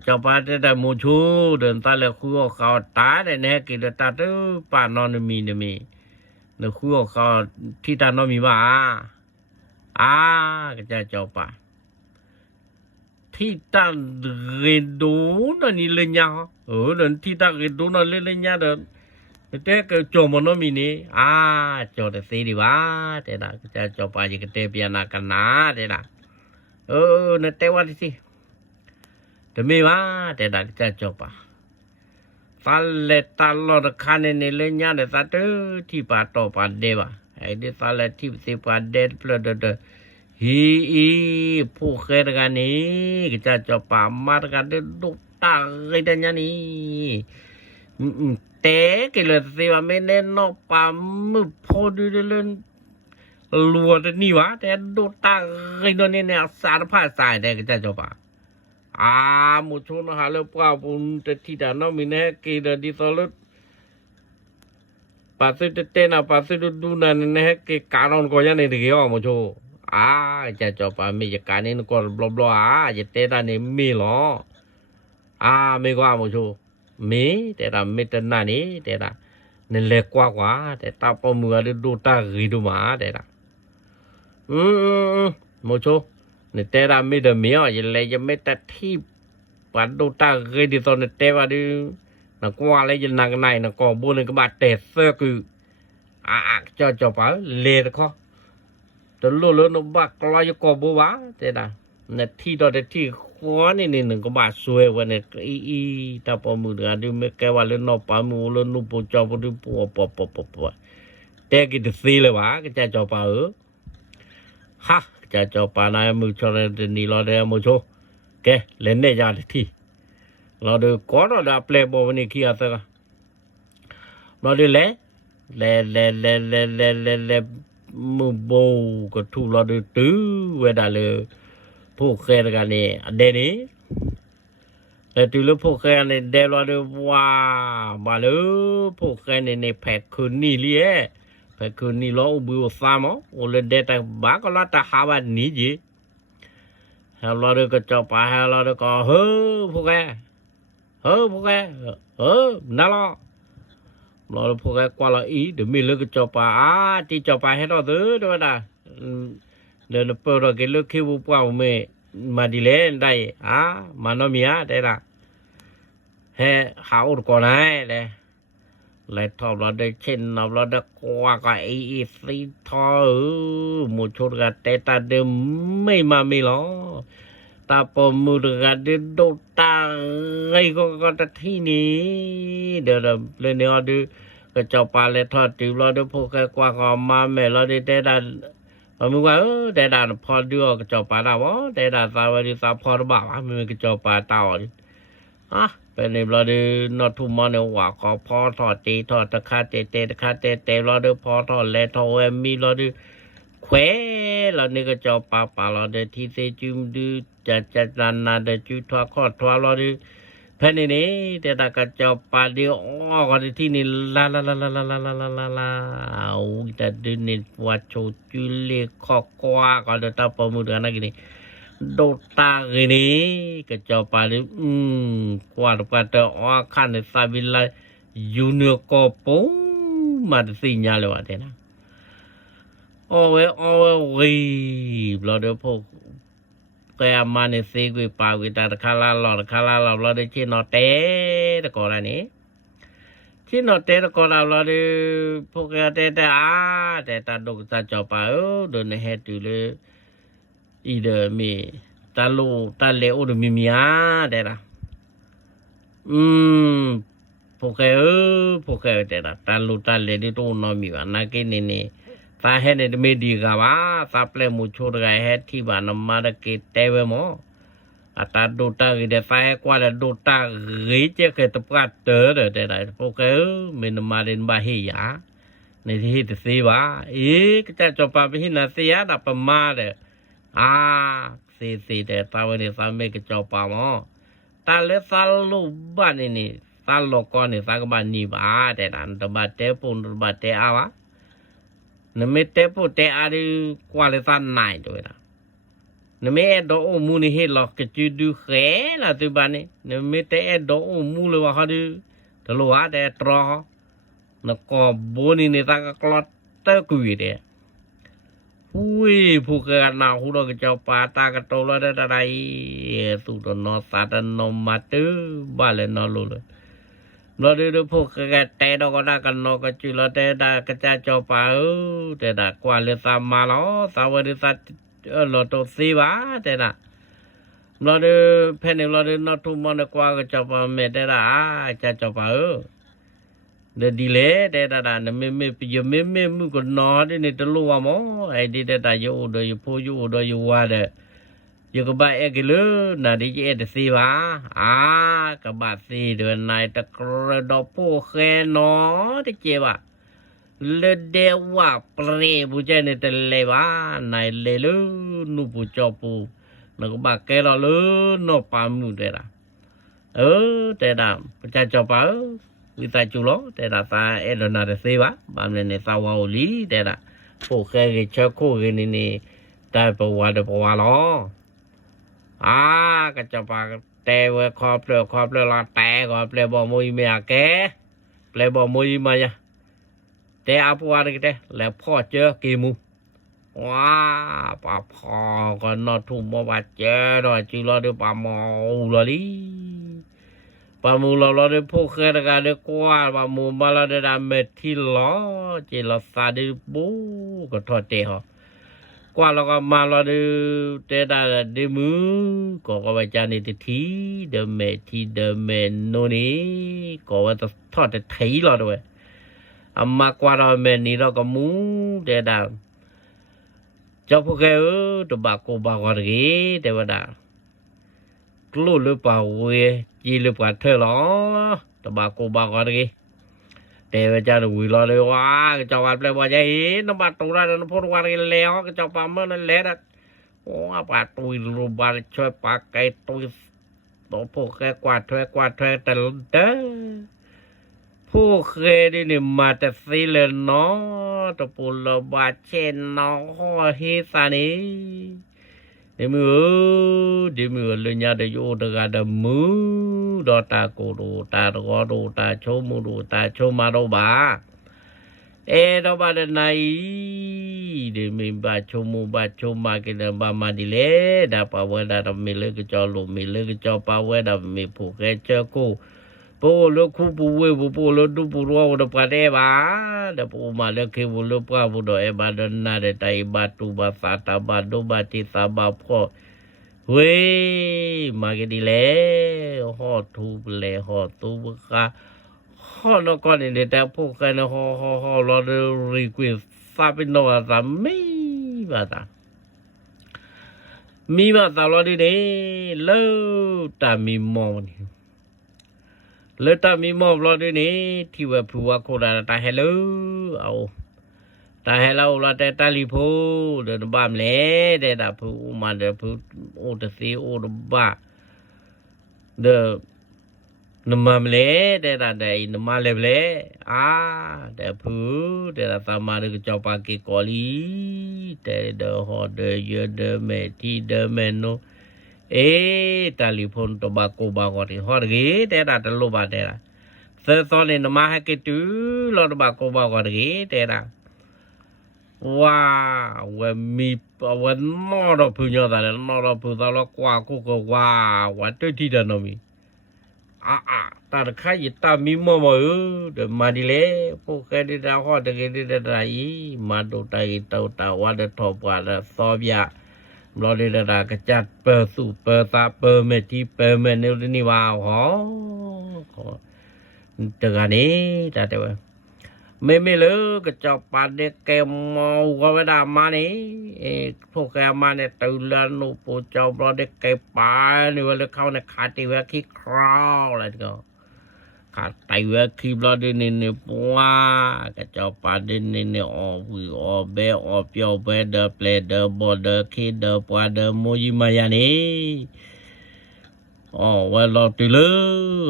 จะไปแต่มูชูเดินตาเลยคุยกับเขาตาแต่เนี่ยกินตาตื้อป่านอนมีเนี่ยคุยกับเขาที่ตานอนมีมาก็จะไปที่ตาเรียนดูนั่นนี่เลยเนี่ยเดินที่ตาเรียนดูนั่นเลยเนี่ยเดินแต่ก็จมมันมีนี่จอดเสียดีว่าแต่ละจะจบไปจะเตะปีนากันนะแต่ละนั่นแต่ว่าสิแต่ไม่ว่าแต่ละจะจบไปฟันเล็ดตลอดคันนี่เลยเนี่ยเดี๋ยวสัตว์ที่ป่าต่อป่าเดวะไอ้เดี๋ยวฟันเล็ดที่สิป่าเดดเพลดผู้เคยกันนี่ก็จะจบไปมากันเด็ดดุตาอะไรแต่เนี่ยนี่แต่กิเลสสิว่าไม่แน่นอปามือพอดูเล่นลัวแต่นี่วะแต่ดูตาไอ้ตัวนี้เนี่ยสารพัดสายแต่ก็จะจบมุชนหาเรื่องป้าปุ่นแต่ที่ด้านน้องมีแน่กิเลสดิสอลุปัสสิเตนะปัสสิดูนั่นแน่กิการอนก็ยังนี่กี่มุชจะจบมีจะการนี้ก็บลจะเตะนี่มีหรอไม่ก็มุชมีแต่ละไม่แต่นั่นนี่แต่ละนั่นเล็กกว่าแต่ตาปมือดูตากีดูมาแต่ละโมโชนี่แต่ละไม่เดิมมีอย่างไรจะไม่แต่ที่ปัดดูตากีดีตอนนี้แต่ว่าดูนักว่าอะไรจะนักไหนนักกอบนก็บาดเตะเสื้อคือจะไปเลี้ยเขาแต่รู้นบักลอยกอบวะแต่ละนี่ที่ตอนที่หัวนี่หนึ่งก็บาดสวยวันนี้ตาปมือเดือดดูไม่แกว่าเล่นนอปามูเล่นนูปูจอบดูปูปแต่กินสีเลยวะก็จะจอบจะจอบนายมือชนนี่เราได้มือโชแกเล่นได้ยากที่เราดูก่อนเราได้เพลย์บอลวันนี้ขี้อะไรกันเราดูเล่มือโบก็ถูกเราดูตื้อเวลาเลยผู้เคยกันนี่เดนี่แต่ตัวลูกผู้เคยนี่เดลดูว่ามาเลยผู้เคยนี่แพกคืนนี่เลยแพกคืนนี่เราบิวซ้ำโอ้เลยเดแต่บ้าก็เราแต่หาวันนี้จีเราดูก็จบไปเราดูก็ผู้เคย พวกแกนั่นล่ะเราพวกแกกว่าละอีเดี๋ยวมีเลิกจอปาที่จอปาให้เราเด้อด้วยนะเดี๋ยวเปิดก็เลิกคิวปว่าเมมาดิเลนได้มานมีได้ล่ะให้หาอุดก่อนให้เด้เลยทอบเราได้เช่นเราได้กว่าก็อีสิทอหมู่ชนกันแต่ตาเดิมไม่มามีหรอตาปมือกันเดินโดตาไงก็ตะที่นี้เดี๋ยวเลยเนี่ยดูก็เจ้าปลาเลยทอดติวเราได้พวกแกกว่าก็มาแม่เราได้แต่ดันมึงว่าแต่ดันพอดูก็เจ้าปลาดาวแต่ดันสาวดีสาวพอระบาดมึงก็เจ้าปลาเต่าเป็นในเราได้นอทุมมาในว่าขอพอทอดตีทอดตะคาเตตะคาเตเราได้พอทอดแลทอมีเราได้แขวเรานี่ก็เจ้าปลาเราได้ที่เซจุมดูจะนาได้จุทอคอดทอเราได้แผ่นนี้แต่ตะกะเจ้าปลาเดียวก็ได้ที่นี่ลาแต่ดินี่ว่าโชจุเลขอกว่าก็ได้ตาปมือกันกินี่โดตากินี่ก็เจ้าปลาดิกว่าปลาเตอคันซาบิลายูเนโกปงมาสิญาเลยว่าเด้นะโอ้เว้ยเราเดี๋ยวพวกแกมาในซีกวิปาวิตาคาลาเราได้ที่นอเตตะกอรานี่ที่นอเตตะกอราเราได้พวกแกแต่ตาดกตาเจ้าปลาโดนเฮ็ดอยู่เลยอีเดมีตาลูตาเลโอดมีมีได้ล่ะพวกแกแต่ละตาลูตาเลดิโตนอมีว่านากินี่ตาเฮเนเมดีกว่าซาเปลมูโชดกาเฮที่บานมาดเกเตเวโมตาดูตากิเดฟาเฮกว่าดูตาริเจเกตปกัดเตอเดได้พวกมินมาเรนบาฮิยาในที่ตสีว่าก็จะจบปาไปหินาเสียดับมาเดสีแต่ตาวันนี้สามีก็เจ้าป่ามอตาเลสาลูบ้านนี่สาลกอนี่สากบ้านนี่บ้าแต่นั้นตบาเตปุนบาเตอาวะนเมเตปุเตอาดิกว่าเลสานายด้วยนะนเมเอดโอมูนี่เฮลอกจะจูดูเขล่ะตัวบ้านนี่นเมเตเอดโอมูเลยว่าเขาดูตลอดแต่ตรอนก็บุนี่นี่ตากกลอดเตกุยเดผู้เกิดนาหูดอกเจ้าปาตากะโตแล้วได้สุดนอสัตนมมาตื้อบาเลนอลุเลยเราดูพวกแกแต่ดอกนากันนอกจุลแต่ดากระจาเจ้าปาแต่ดากว่าเลสามาล้อสาวดิสัตเราตสีวาแต่ดาเราดูเพนเราดูนอทุมอนกว่าเจ้าปาเมแต่ดาเจ้าปาเดดีเลเดดาเมปิยเมมุกนอดนี่ตะลัวมอไอ้ดิเดตาอยู่โดยผู้อยู่โดยว่าเดอยู่กับบ้าเอกเลน่ะดิเอดสีวากับบ้าสีเดือนนายตะกระดอผู้แค่นอตะเจวะเลเดว่าเปรบุเจเนตะเลวานายเลลนูปุจอปูนักบ้าแกลอเลนอปามุเดดาแต่ดาปะจอปาวิตาจุโลแต่ละตาเอโดนาเดซีวะบามเนสาวาอุลีแต่ละพวกแกกิเชคูกินี่ได้ปวาลอกะจะปาแต่เวคอเปลลาแต่ก็เปลบ่มุยเมียแกเปลบ่มุยมาจ้ะแต่อาปวาดกิแล้วพ่อเจอกีมูปาพ่อก็นอทุ่มบ่ว่าเจอดอยจิโลเดปามอลลีปามูเราได้พวกแกกันได้กว่าปามูมาเราได้ดามเมทิลอเจลซาดิบูก็ทอดเตะกว่าเราก็มาเราได้เตะได้ดิมือก็ว่าจานี่ทีเดเมทีเดเมโนนี่ก็ว่าจะทอดแต่ไถเราด้วยมากว่าเราเมนี่เราก็มูเตะได้เจ้าพวกแกตัวบากบากอะไรแต่ว่าได้กลุ่นหรือเปล่าเว้ยจีหรือเปล่าเธอหรอตบากบากอะไรแต่ว่าจะดูรอเลยว่าเจ้าวันแปลว่าจะเห็นน้ำบาดตรงนั้นน้ำพุวันกันแล้วเจ้าปามเมื่อนั้นแหละนะปาตุยรูบาลช่วยปากไก่ตุยตัวพวกแกกวาดแต่พวกแกนี่มาแต่สิเลนเนาะตัวปุลบาเชนเนาะฮิสานีเดี๋ยวมือเลยเนี่ยเดี๋ยวอยู่ตรงกันเดี๋ยวมือ ดอตาโกโดตาโกโดตาโชมูโดตาโชมาโดบาดอบาดไนเดมิบาโชมูบาโชมาเกเดบามาดิเลดาปาวดาดมิเลกจอโลมิเลกจอปาวดามิผูเกเจโกโปโลคูปูเวโปโลดูปูโรดปาเดบาดาปูมาเลเคบุโลปาบุโดเอบาดนาเดไตบาตูบาสาตาบาโดบาติสาบาพอเวมาเกดิเลฮอทูเลฮอตูบกาฮอลกอนเดตาพวกกันฮอลอดรีควิสซาปิโนอาซามีบาตาลอดิเดเลตามีมอนี่เลตามีมอลอดิเนที่ว่าผัวโคดาตาเฮโลเอาตาเฮโลลาเตตาลิโพเดนบามเลเดดาผู้มาเดผู้โอตซีโอดบาเดนมามเลเดดาเดนมาเลเลเดผู้เดดาตามาเดกจอปาเกกอลีเดฮอเดเยเดเมทีเดเมโนtelephone tobacco bagori horge tera telo batera se sone nama hakitu lo tobacco bagori tera wa we mi wa no ro punyo da no ro pu da lo kwa ko wa te ti da no mi ta khai ta mi mo de ma di le po ke di da ho de ke di da dai ma do tai ta wa de tho pa da so bya lo de da ka chat per su per ta per me ti per me ni wa ho te ga ni ta te wa me le ka chop pa de ke mo wa da ma ni pho ke ma ne tu la no po chop lo de ke pa ni wa le khau ne kha ti wa ki crawl la go ka tai wa ki lo de ni wa ka chop pa de ni o wi o be o pyo be de play de bo de ki de pa de mo yi ma ya ni wa lo ti le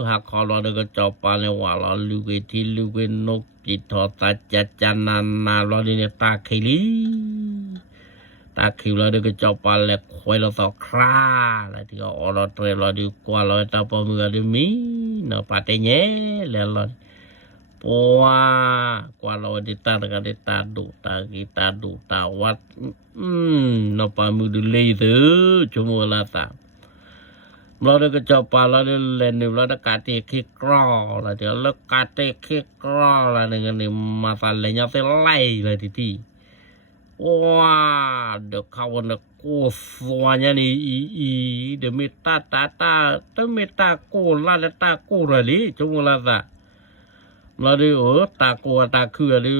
ha kho lo de ka chop pa le wa lo lu we ti lu we no ki tho ta cha cha na lo de ni ta khi li ta khi lo de ka chop pa le khoi lo so kra la ti o lo tre lo di kwa lo ta pa mu de mi no pa te nye le lo poa kwa lo di ta ka di ta du ta ki ta du ta wat no pa mu de le tu chumo la ta lo de ka chop pa lo de le ni lo de ka ti ki kro la ti lo ka ti ki kro la ni ma fa le nya se lai la ti wah de kawan de ko soanya ni de meta ta meta ko la de ta ko ra li chung la sa la de ta ko ta khư li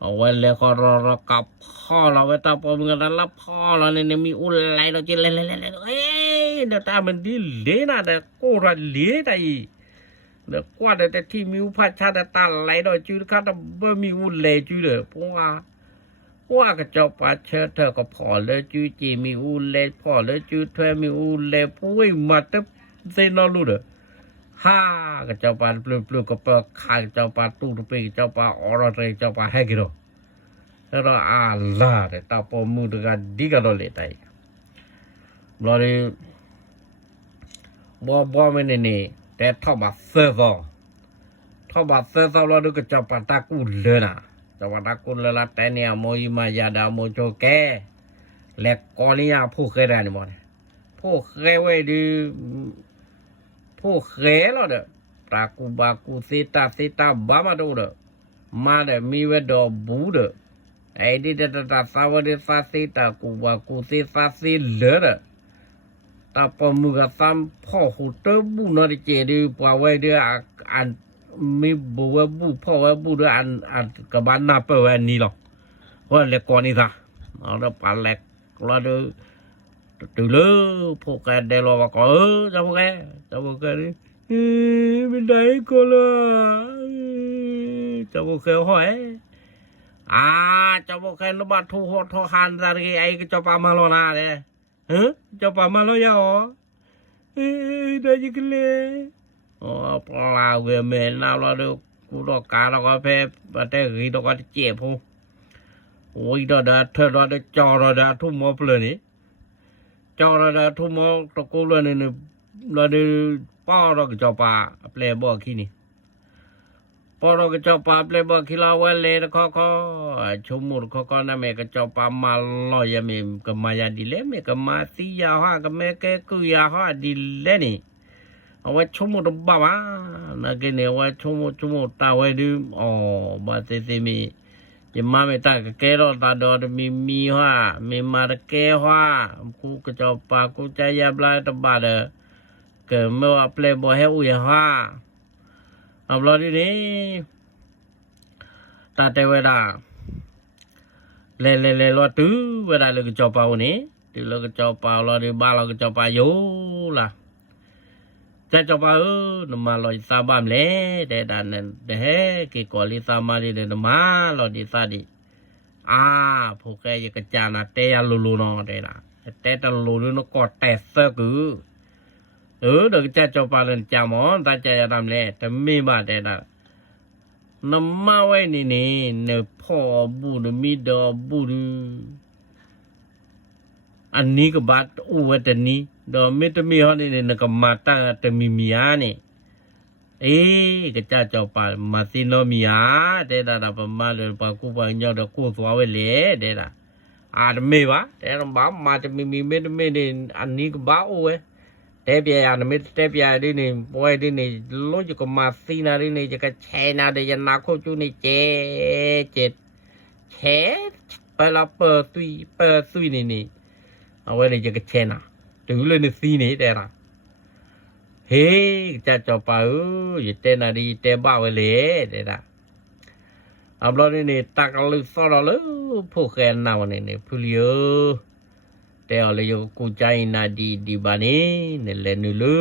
เอาไว้เลยก็รอกับพ่อเราไว้ตาปอมกันแล้วพ่อเราเนี่ยมีอุ่นไหลเราจะเล่นเดี๋ยวตามันดีเลยนะเดี๋ยวกูรันเลยได้เดี๋ยวกว่าเดี๋ยวที่มีอุปชาตาไหลเราจืดข้าแต่บ่มีอุ่นเลยจืดเลยเพราะว่าก็เจ้าป่าเชิดเธอก็พอเลยจืดจีมีอุ่นเลยพอเลยจืดเธอมีอุ่นเลยปุ้ยมาแต่เซนอลูเด้อฮ่าก็เจ้าป่าปลุกก็เปิดขายเจ้าป่าตู้ไปเจ้าป่าอรไรเจ้าป่าให้กิโลแล้วลาเดตาปอมูดกันดีกันเลยไตบลอดีบ่ไม่นี่แต่ท่อมาเซอร์ซเราดูก็เจ้าป่าตากูเลยนะเจ้าป่าตากูเลยละแต่เนี่ยโมยิมายาดาโมโจแกเล็กกอนี่ผู้เคยได้นี่บ่เนี่ยผู้เคยไว้ดีผู้เคยแล้วเด้อตากูบากูซิตาบามาดูเด้อมาเด้อมีเวดอบูเด้อไอ้ดิตาสาวดิฟาซิตากูบากูซิฟาซิเลเด้อตาปมือกับซ้ำพ่อหูเตอบูนอดิเจดีปว่าไว้เด้ออันมีบัวบูพ่อไว้บูเด้ออันกะบ้านนาเปไว้นี่หรอกว่าเล็กกว่านี้ซะเอาเด้อปลาเล็กรอเด้อtừ lơ phụ kẹt đây lo có cho phụ kẹt đi bên đấy cô là cho phụ kẹt hỏi cho phụ kẹt nó bắt thu hàn ra cái ấy cho pa malo na đấy cho pa malo ya đây gì cái lệ là về mình nào là được cú đó cá nó có phê và thế gì nó có chẹp không ôi đó đã thơ đó đã cho đó đã thu mua lên đi cho ra thu mò to cô lên này lo de pa ro ke cho pa ple bo ki ni pa ro ke cho pa ple bo ki la wa le ko ko chumur ko na me ke cho pa ma lo ya me ke ma ya di le me ke ma si ya ha ke me ke ku ya ha di le ni awa chumur ba ba na ke ne wa chumur ta wa du ba se mi je ma me ta ke ro ta do mi ha me ma ke ha ku ke cho pa ku cha ya bla ta ba de ke me wa ple bo he u ya ha अब lo đi ta te we da le lo tu we da le cho pa ni tu lo cho pa lo đi ba lo cho pa yo la cha cho pa no ma lo sa bam le de da ne de he ki ko li sa ma li de ma lo di sa di pho ke ye ka cha na te ya lu no de da te ta lu no ko te sa ku được cha cho pa lên cha món ta cha làm lẹ ta mi ba de da nó ma we ni ne pho bu de mi do bu du an ni ka bat u we de ni do mi te mi ho ni ne ka ma ta te mi mi ya ni ka cha cho pa ma si no mi ya de da pa ma le pa ku pa nya da ku swa we le de da de mi ba de ba ma te mi me ni an ni ka ba u we te bia ya na me te bia đi ni boy đi ni lo ju ko ma si na đi ni je ka che na de ya na ko chu ni che pa la per tui ni awe ni je ka che na tu le ni si ni de la he cha cho pa ye te na di te ba we le de da ab lo ni ta ka lu so lo lu pho khe na ni phu liu te ole yo ku chai na di ba ni ne le nu lu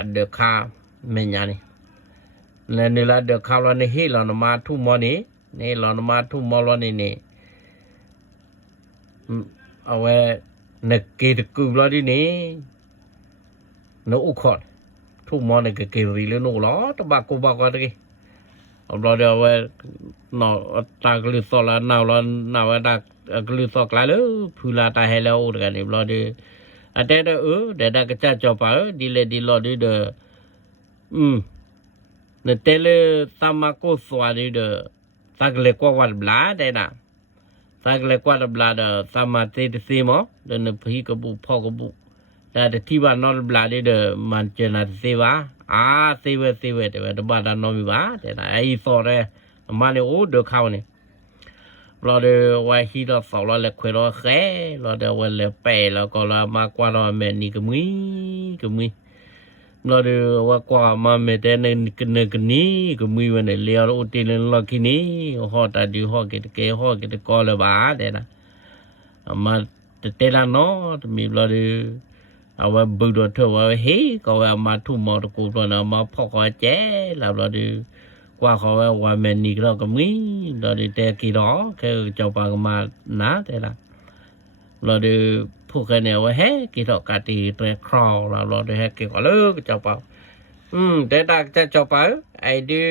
ad kha me nya ni le nu la de kha lo ni he lo na ma thu mo ni ne lo na ma thu mo lo ni awe ne ke de ku lo di ni no u khot thu mo ne ke ri le no lo to ba ko de lo de awe no ta ku so la na wa da ku so kla le phu la ta he lo de ni lo de ate de de ka cha cho pa di le di lo de ne tele sama ko swa de ta le ko wa bla de da ta le ko da bla de sama te de si mo de ne phi ko bu pho ko bu da de ti ba no bla de man che na se ba se we de ba da no mi ba de da ai so de ma le de khaw ni lo de wa hi do so lo le kwe lo khe lo de wa le pe lo ko la ma kwa lo me ni ke mi lo de wa kwa ma me de ne ni ke mi wa ne le lo ti le lo ki ni ho ta di ho ke ho ke ko le ba de na ma te la no mi lo de awa bu do tho wa he ko wa ma thu mo ko lo na ma pho ko che la lo de qua khó qua mình đi đó có mấy đó đi té kỳ đó cái cho bà mà ná thế là rồi đi phụ cái này hết kỳ đó cả thì té crawl là rồi đi hết cái có lớn cho bà thế ta cho bà ai đi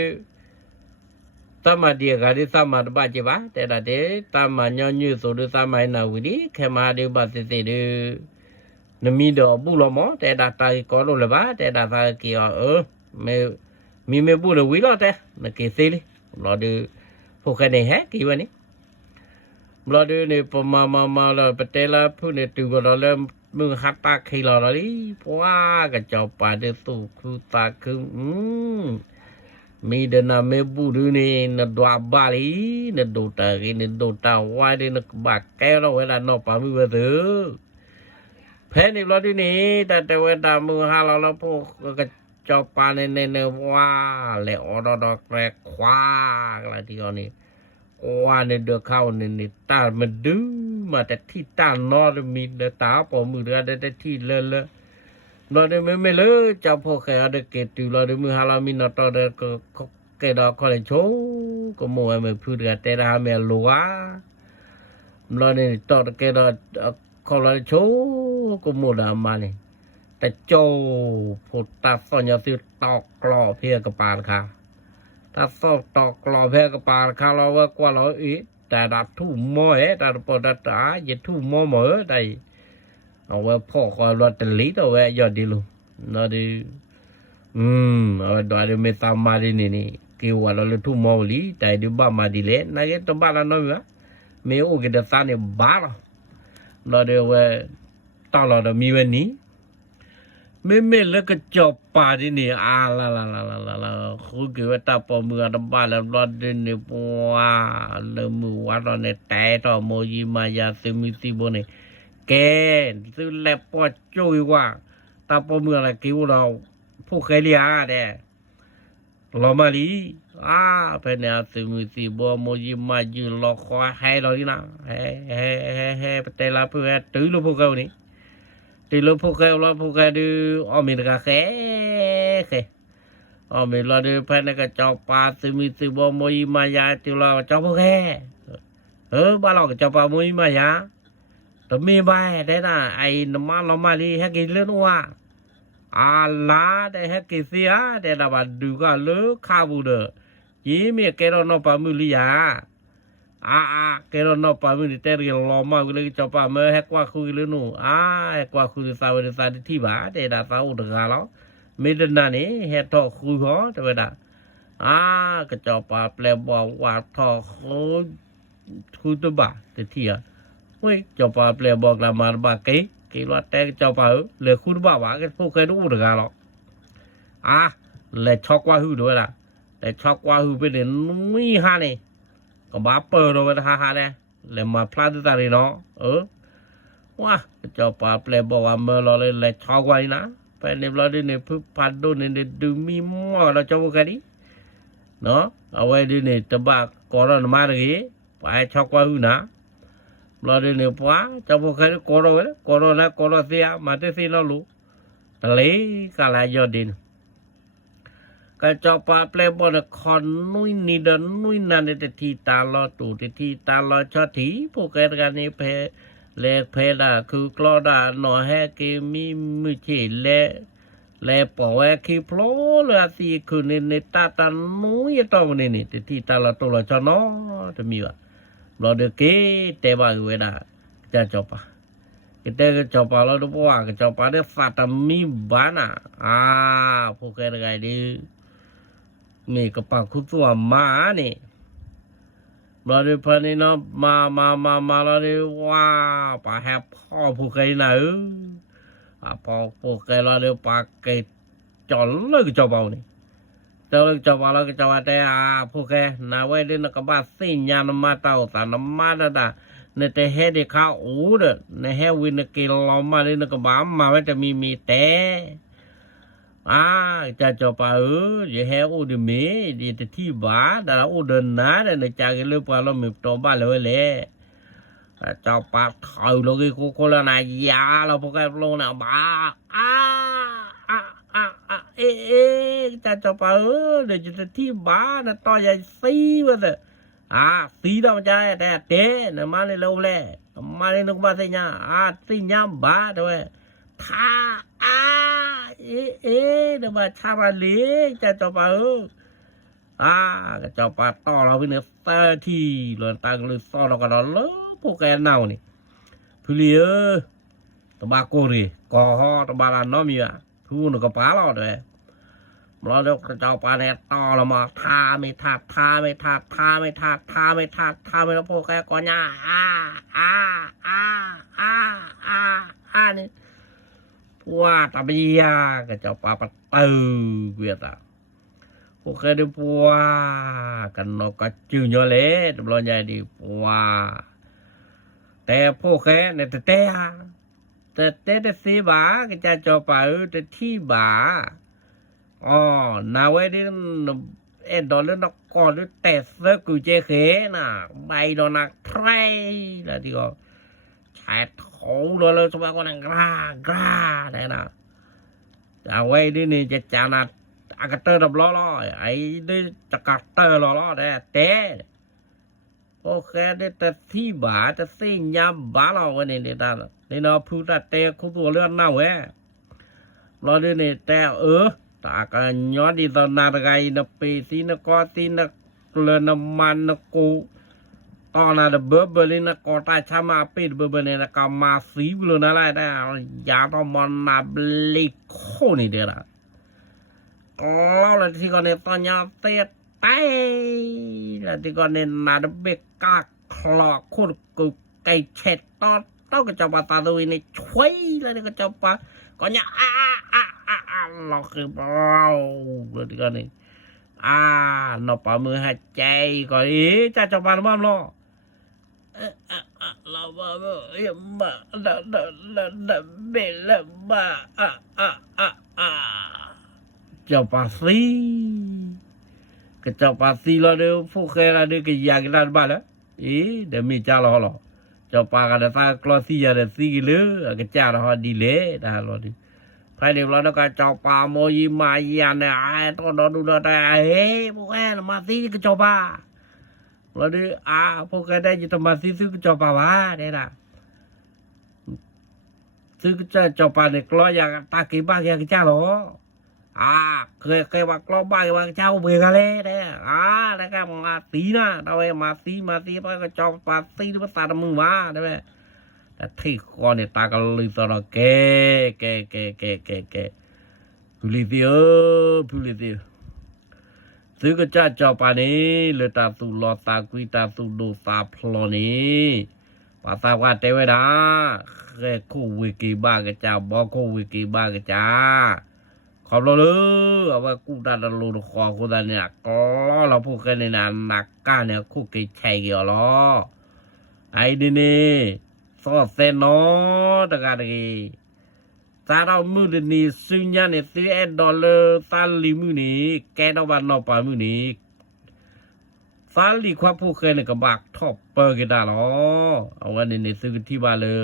ta mà đi cái đi ta mà bà chị bà thế là thế ta mà nhau như số đi ta mà nào đi khi mà đi bà sẽ đi nó mi đó bu lo mó thế là ta có đồ là bà thế là ta kia mẹ mi me bu le wi lo te na ke se li lo de pho ka ne he ki wa ni lo de ne pa ma lo pa te la phu ne tu lo le mu ha ta khi lo li pwa ka cho pa de tu khu ta khu mi de na me bu du ni na dwa ba li na do ta ki ne do ta wa de na ba ke lo we la no pa mi we de phe ni lo de ni ta te we ta mu ha lo pho ka cho pa ne wa le o do kre khwa la ti on ni wa ne de khao ne ta ma du ma ta thi ta no de mi de ta po mu de thi le lo de me le cha pho khe de ke tu lo de mu ha la mi no to de ke do ko le cho ko mo me phu de te ra me lo wa lo ne to de ke do ko le cho ko mo da ma niแต่โจพุทธสัญญาสิตอกกลอเพียกปานค่ะถ้าสอบตอกกลอเพียกปานค่ะเราว่ากว่าเราอีแต่ดับทุ่มมอแต่ปอดตาอย่าทุ่มมอเหมือได้ เอาไว้พ่อคอยลอตเตอรี่ตัวไว้ยอดดีลูนอดีเอาดอดีเมตามาดีนี่กิวว่าเราทุมอลีแต่ดิบ้ามาดีเลยนายตบ้าละน้อยวะเมโอกิดซานี่บ้าละเราเดี๋ยวตลอดมีวันนี้ไม่เลิกจบป่าที่นี่ละคือคือว่าตาปอมือตบ้าแล้วรอดนี่ปัวเลมือว่าเราในแต่ต่อโมยิมายาซิมิซิโบนี่แกซื้อแลปอจุยว่าตาปอมืออะไรกิวเราผู้เคยเลียเด้ลอมาลีเป็นเนี่ยซิมิซิโบโมยิมายูลอคอให้เราดินะให้แต่ละเพื่อตื้อลูกพวกเขานี่ตีลูกพวกเขาดูอเมริกาแค่อเมริกาดูเป็นก็จอบปาซิมิซิโบโมยิมายาตีเราจอบพวกแค่บ้านเราก็จอบปาโมยิมายาแต่มีใบได้นะไอ้น้ำมันลอมาลีให้กินเรื่องว่าลาได้ให้กินเสียได้ระบาดดูก็เลิกข้าวบุเดยี่มีเกลอนปามุลียาเกลอนปามุลีแต่เรียนลอมาเลยจอปาเมื่อให้กว่าคุยเลยนู่ให้กว่าคุยสาวสาวที่บ้านได้ดาสาวดึกแล้วไม่ได้นั่นนี่ให้ทอคุยเหรอแต่ว่าก็จอปาแปลบอกว่าทอคุยตัวบ้าแต่ที่เฮ้ยจอปาแปลบอกละมาบ้าเกี่ยวแต่จอปาเหลือคุณบ้าว่าก็พวกเคยรู้ดึกแล้วเลยช็อกว่าหูด้วยล่ะแต่ช็อกว่าหูไปเดินนุ่ยฮะนี่ก็บ้าเปิดเลยฮะเนี่ยเลยมาพลาดตาเลยเนาะว้าจอปาเปลบอกว่าเมื่อเราเลยช็อกไว้นะไปเนี่ยเราเนี่ยพึ่งพัดโดนเนี่ยดูมีหม้อเราจะว่ากันดิเนาะเอาไว้ดิเนี่ยตบากก่อนมาเลยไปช็อกว่าหูนะเราเนี่ยป้าจะว่ากันก่อนเสียมาเสียเราลูทะเลกาลายอดินก็จอปาเปลบอนคอนนุ่ยนี่ดนุ่ยนั่นแต่ที่ตาลอตูที่ตาลอชอถีพวกกันนี่เลเพดาคือกลอดาหนอแฮกิมีมือเฉเลปอแอคิโพลละสิคือในตาตานุ่ยตอมนี่ที่ตาลอตูลอชอนอจะมีว่าเราเดเกเตบาเวดาจะจอปาkita coba lo do puah coba de fatami banaพวกกันไงดิมีกระปากคุตัวมานี่เราดิพนี่เนาะมาเราดิว่าปาแฮปพ่อพวกกันน่ะพอพวกกันเราดิปากเกจอนเลยก็cobaนี่เจ้าเลยcobaเราก็cobaแต่พวกกันน่ะไว้ดินก็บาสิญาณมาเต้าตานมาดาในแต่เฮดข้าวในเฮวินกิลอมาเลยนก็บามมาไว้จะมีแต่จะจบอย่าเฮดิเมดีแต่ที่บ้าดาเดินนะในจากเรื่องปลาเรามีตัวบ้านเลยแหละเจ้าปากถอยลงอีกคนละนายาเราพวกแกลงนะบ้าจะจบเดี๋ยวจะที่บ้านะต่อใหญ่ซีวะเถอะสีดำใจแต่เต้นมาเลยลงเลยมาเลยนึกมาสิญาสิญาบ้าด้วยท่าเดี๋ยวมาชาบาลีจะจบก็จบต่อเราไปเนื้อที่หล่นตังเลยซ้อนเรากันแล้วพวกแกเน่านี่พลีตบาโกรีกอฮอตบาลานน้อมีพูนก็ป้าเราด้วยเราเดี๋ยวจะเอาปลาเนี่ยต่อเรามาทาไม่ทัดแล้วพวกแกก่อนเนี่ยนี่ว่าตะบีก็จะปลาปัตเตอร์เวียดพวกแกดูปัวกันนกก็จืดเยอะเลยเราใหญ่ดีปัวแต่พวกแกเนี่ยแต่สีบ้าก็จะจบปลาแต่ที่บ้านาไว้ดิดอลนักก่อนแต่เสือกูเจเขน่ะใบดอนักไพรแล้วที่ก็ใช้ท้องเลยสบายกว่านังกล้าได้นะเอาไว้ดินี่จะจานัดอากาเตอร์ดับล้อไอ้ดิจะกัดเตอร์ล้อได้แต่โอเคได้แต่ที่บ้าจะสิ่งยามบ้าเราไว้นี่ได้นี่เราพูดแต่คู่ตัวเลื่อนเน่าแหวเราดินี่แต่ตากันย้อนดีตอนนาไกนปีสีนกอสีนกเลนมันนกู ตอนนั้นเบอร์ลินก็ตาชามาปิดเบอร์ลินก็มาซีบลูนั่นแหละได้ยาต้องมันนาบลิโคนี่เด้อล่ะก็แล้วที่ก็เนี่ยตอนยาเตะไตแล้วที่ก็เนี่ยนาดเบกกาคลอคุดกุไก่เช็ดตอนต้องก็จะปาตาดูนี่ช่วยแล้วก็จะปาก็เนี่ยเราคือเราแล้วที่ก็เนี่ยนอปามือหายใจก็จะจะปาบ้านรอเราว่ามาเบลมาเจ้าปาซีก็เจ้าปาซีเราเดี๋ยวพวกแกเราเดี๋ยวก็อยากได้บ้านแล้วเดี๋ยวมีเจ้าเราหรอเจ้าปากันตากลอซีอะไรซีเลยก็เจ้าเราดีเลยนะเราดิภายในเราก็เจ้าปาโมยิมายาเนี่ยต้องดูได้พวกแกมาซีก็เจ้าปาเราดิพวกแกได้จะต้องมาซีซื้อก็เจ้าปาวะได้ล่ะซื้อก็เจ้าปาเนี่ยกลัวอยากตากีบ้าอยากเจ้าหรอเคยว่ากล้อบ้าว่าเจ้าเบื่อกันเลยเนี่ยแล้วก็มาตีนะเอาไว้มาตีไปก็จองปาตีด้วยภาษามึงว่าได้ไหมแต่ที่คอเนี่ยตาก็เลยตลอดแกพูลิติซื้อก็เจ้าปานี้เลยตาสุลอตากุยตาสุโดตาพลอนี้ภาษาว่าเตไว้นะแค่คู่วิกิบ้าก็เจ้าบอกคู่วิกิบ้าก็เจ้าขอบเราเลยว่ากูดันรูดคอกูดันเนี่ยก็เราพูดกันในนั้นนักก้าเนี่ยคู่กิจชัยกี่ล้อไอ้ดินี่ซอเซนอตะการกีซาเรามือดินี่ซึ่งยันเนี่ย$3ซาลีมือนี้แกดอกบานนอปามือนี้ซาลีความพูดกันเนี่ยก็บักท็อปเปอร์กันได้หรอเอาวันนี้ซื้อที่บ้านเลย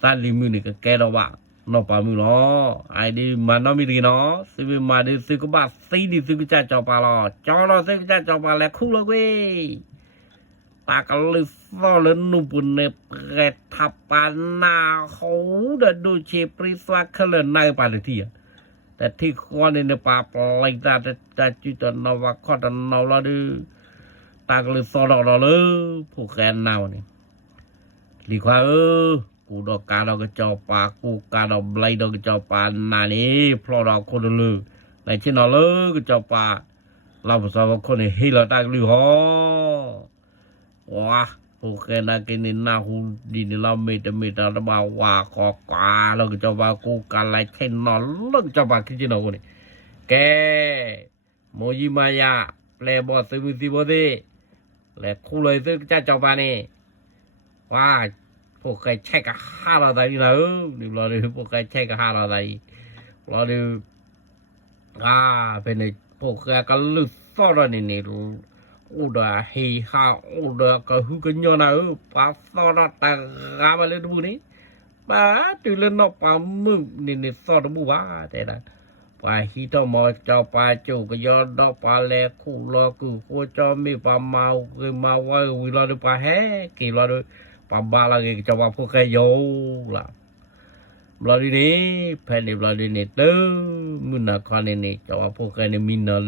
ซาลีมือนี่ก็แกดอกบักนอปามือเนาะไอ้ดิมันนอมีดีเนาะซื้อมาดิซื้อก็บาซีดิซื้อก็จะเจ้าปลาลอจอเราซื้อก็จะเจ้าปลาแล้วคู่เลยเว้ยตากลึกซ้อเลยนุ่มปุ่นเนี่ยเปิดทับปานาเขาเดินดูเชปริสวาเคลนในปาที่แต่ที่คนเนี่ยปลาปลายตาจะจุดนวคอดนวเราดูตากลึกซ้อเราเลยผู้แกนนาวเนี่ยลีกว่ากูดอกกาดอกจอปากูกาดอกไลดอกจอปานานี่พลอดอกคนลือในที่นอเลยก็จอปาเราภาษาคนนี่ให้เราตากลือฮอว้าโอเคนะกินนาหูดินเราไม่ได้ระบาว่าขอกาเราก็จอปากูกาไลเช่นนอเลิกจอปาที่นอคนนี่แกโมยิมายาแปลบอสซิบดีและคู่เลยซึ่งจะจอปานี่ว่าพวกใครใช้กับ5เราได้นะนี่เราดูพวกใครใช้กับ5เราได้เราดูเป็นพวกใครก็ลึกซ้อนนี่อุดาเฮฮาอุดาก็ฮึกันยอนะปัสสาวะตากามาเลยดูนี่ป้าตื่นเล่นนอกปามึงนี่ซ้อนดูว่าแต่ละป้าฮิตมอเจ้าป้าจูก็ยอดอกป้าแลคู่รอกูโคจอมีป้ามาคือมาว่าวิลาดูป้าแฮกี่เราดูPamba lagi coba pakai jauh lah. Beladi ni, pendek beladi ni tu, gunakan ini coba pakai ni mila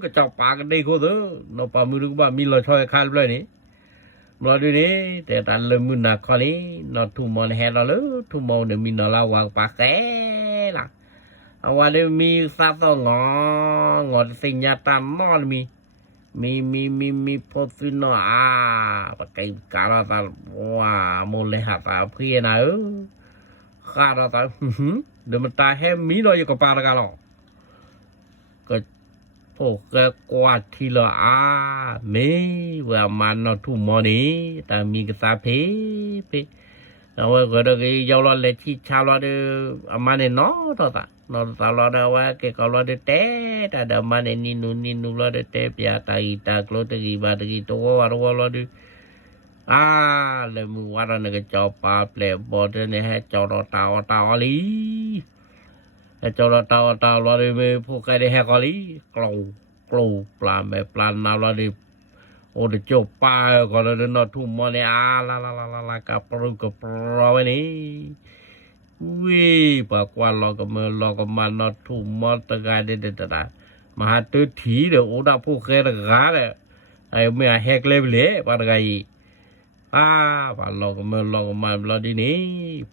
kecoba kedai kau tu, napa mula kau mila coy kal belai ni. Beladi ni, tetan le gunakan ni, nak tu mon head lalu, tu mon ni mina lawang pakai lah. Awal ni mi satu ngot senjata mon mi posino pakai karata wah boleh apa pria na karata demeta he mi lo yo kepala kalau ke poke kuat thila me wa man tu moni ta mi ke sa pe nawa ko do ke yo lo le chi cha lo de amane no to ta no ta lo da wa ke ko lo de te ta da mane ni nu lo de te pya ta ita klo te gi ba te gi to wa ro lo de le mu wa ra ne ke cho pa ple bo de ne he cho ro ta li he cho ro ta lo de me phu ka de he ko li klo pla me plan na lo de o de cho pa ko lo de no tu mo ne la ka pro ni Wih, bakwa lo ke mana tu mata gade de tada. Maha tu thi de udah pukhe de gade. ai me hack level parai balok me bloody ni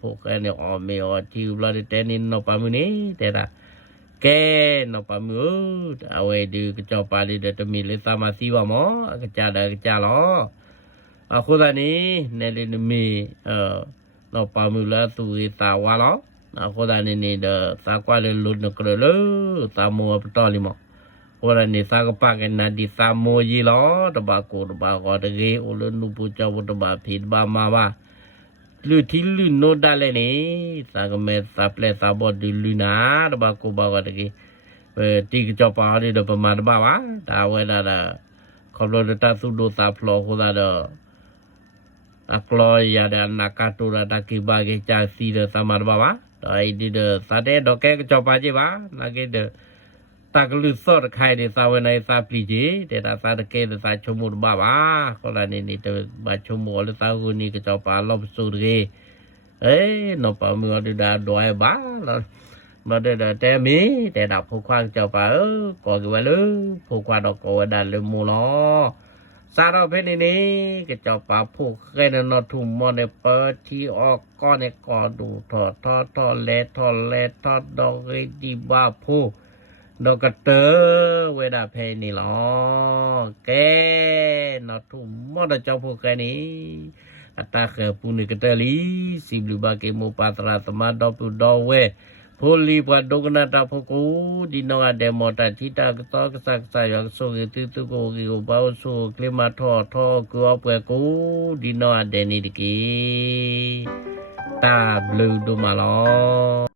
pokoknya me ti bloody tenin no pamuni tera ke no pamu awe di kecopa di detemil sama siwa mo keca lo aku tani neli mi no pamula tu tawa lo aku tani ni de sakwa le lut no krelo tamu petoli mo ora ni sakapak na di samo yi lo to ba ko de ge ulun nu pu chaw to ba phit ba ma ba lu thi lu no da le ni sakame saple sabot di lu na to ba ko ba de ge ti chaw pa ni de pa ma ba ba da we da ko lo ta su do sa flo ko da do aklo ya da nakato da ki ba ge cha si de sa ma ba ba ai di de sa de do ke chaw pa ji ba na ge de tak lu sot khai de sa we nai sa pli ji de da sa de ke de sa chomu ba ba ko la ni ni de ba chomu le sa ku ni ke chaw pa lo su de no pa mu de da do ai ba mà để te mi để đọc phụ khoan cho bà có cái lu phụ khoan đó có đàn lên mù nó sao đâu bên này cái cho bà phụ cái nó thùng mò này bơ chi o con này có đủ thọ lẹ đó cái đi ba phụ đó cái tớ về đà phê này lo cái nó thùng mò đó cho phụ cái này ta khờ phụ này cái tớ lý xìm lưu ba cái mù patra tama đó phụ đó về Poli padogna ta phoku dino ade mota thita to sak sa yak so ti tu ko ki ko ba so klima tho ko apwe ko dino ade ni ki ta blue do malo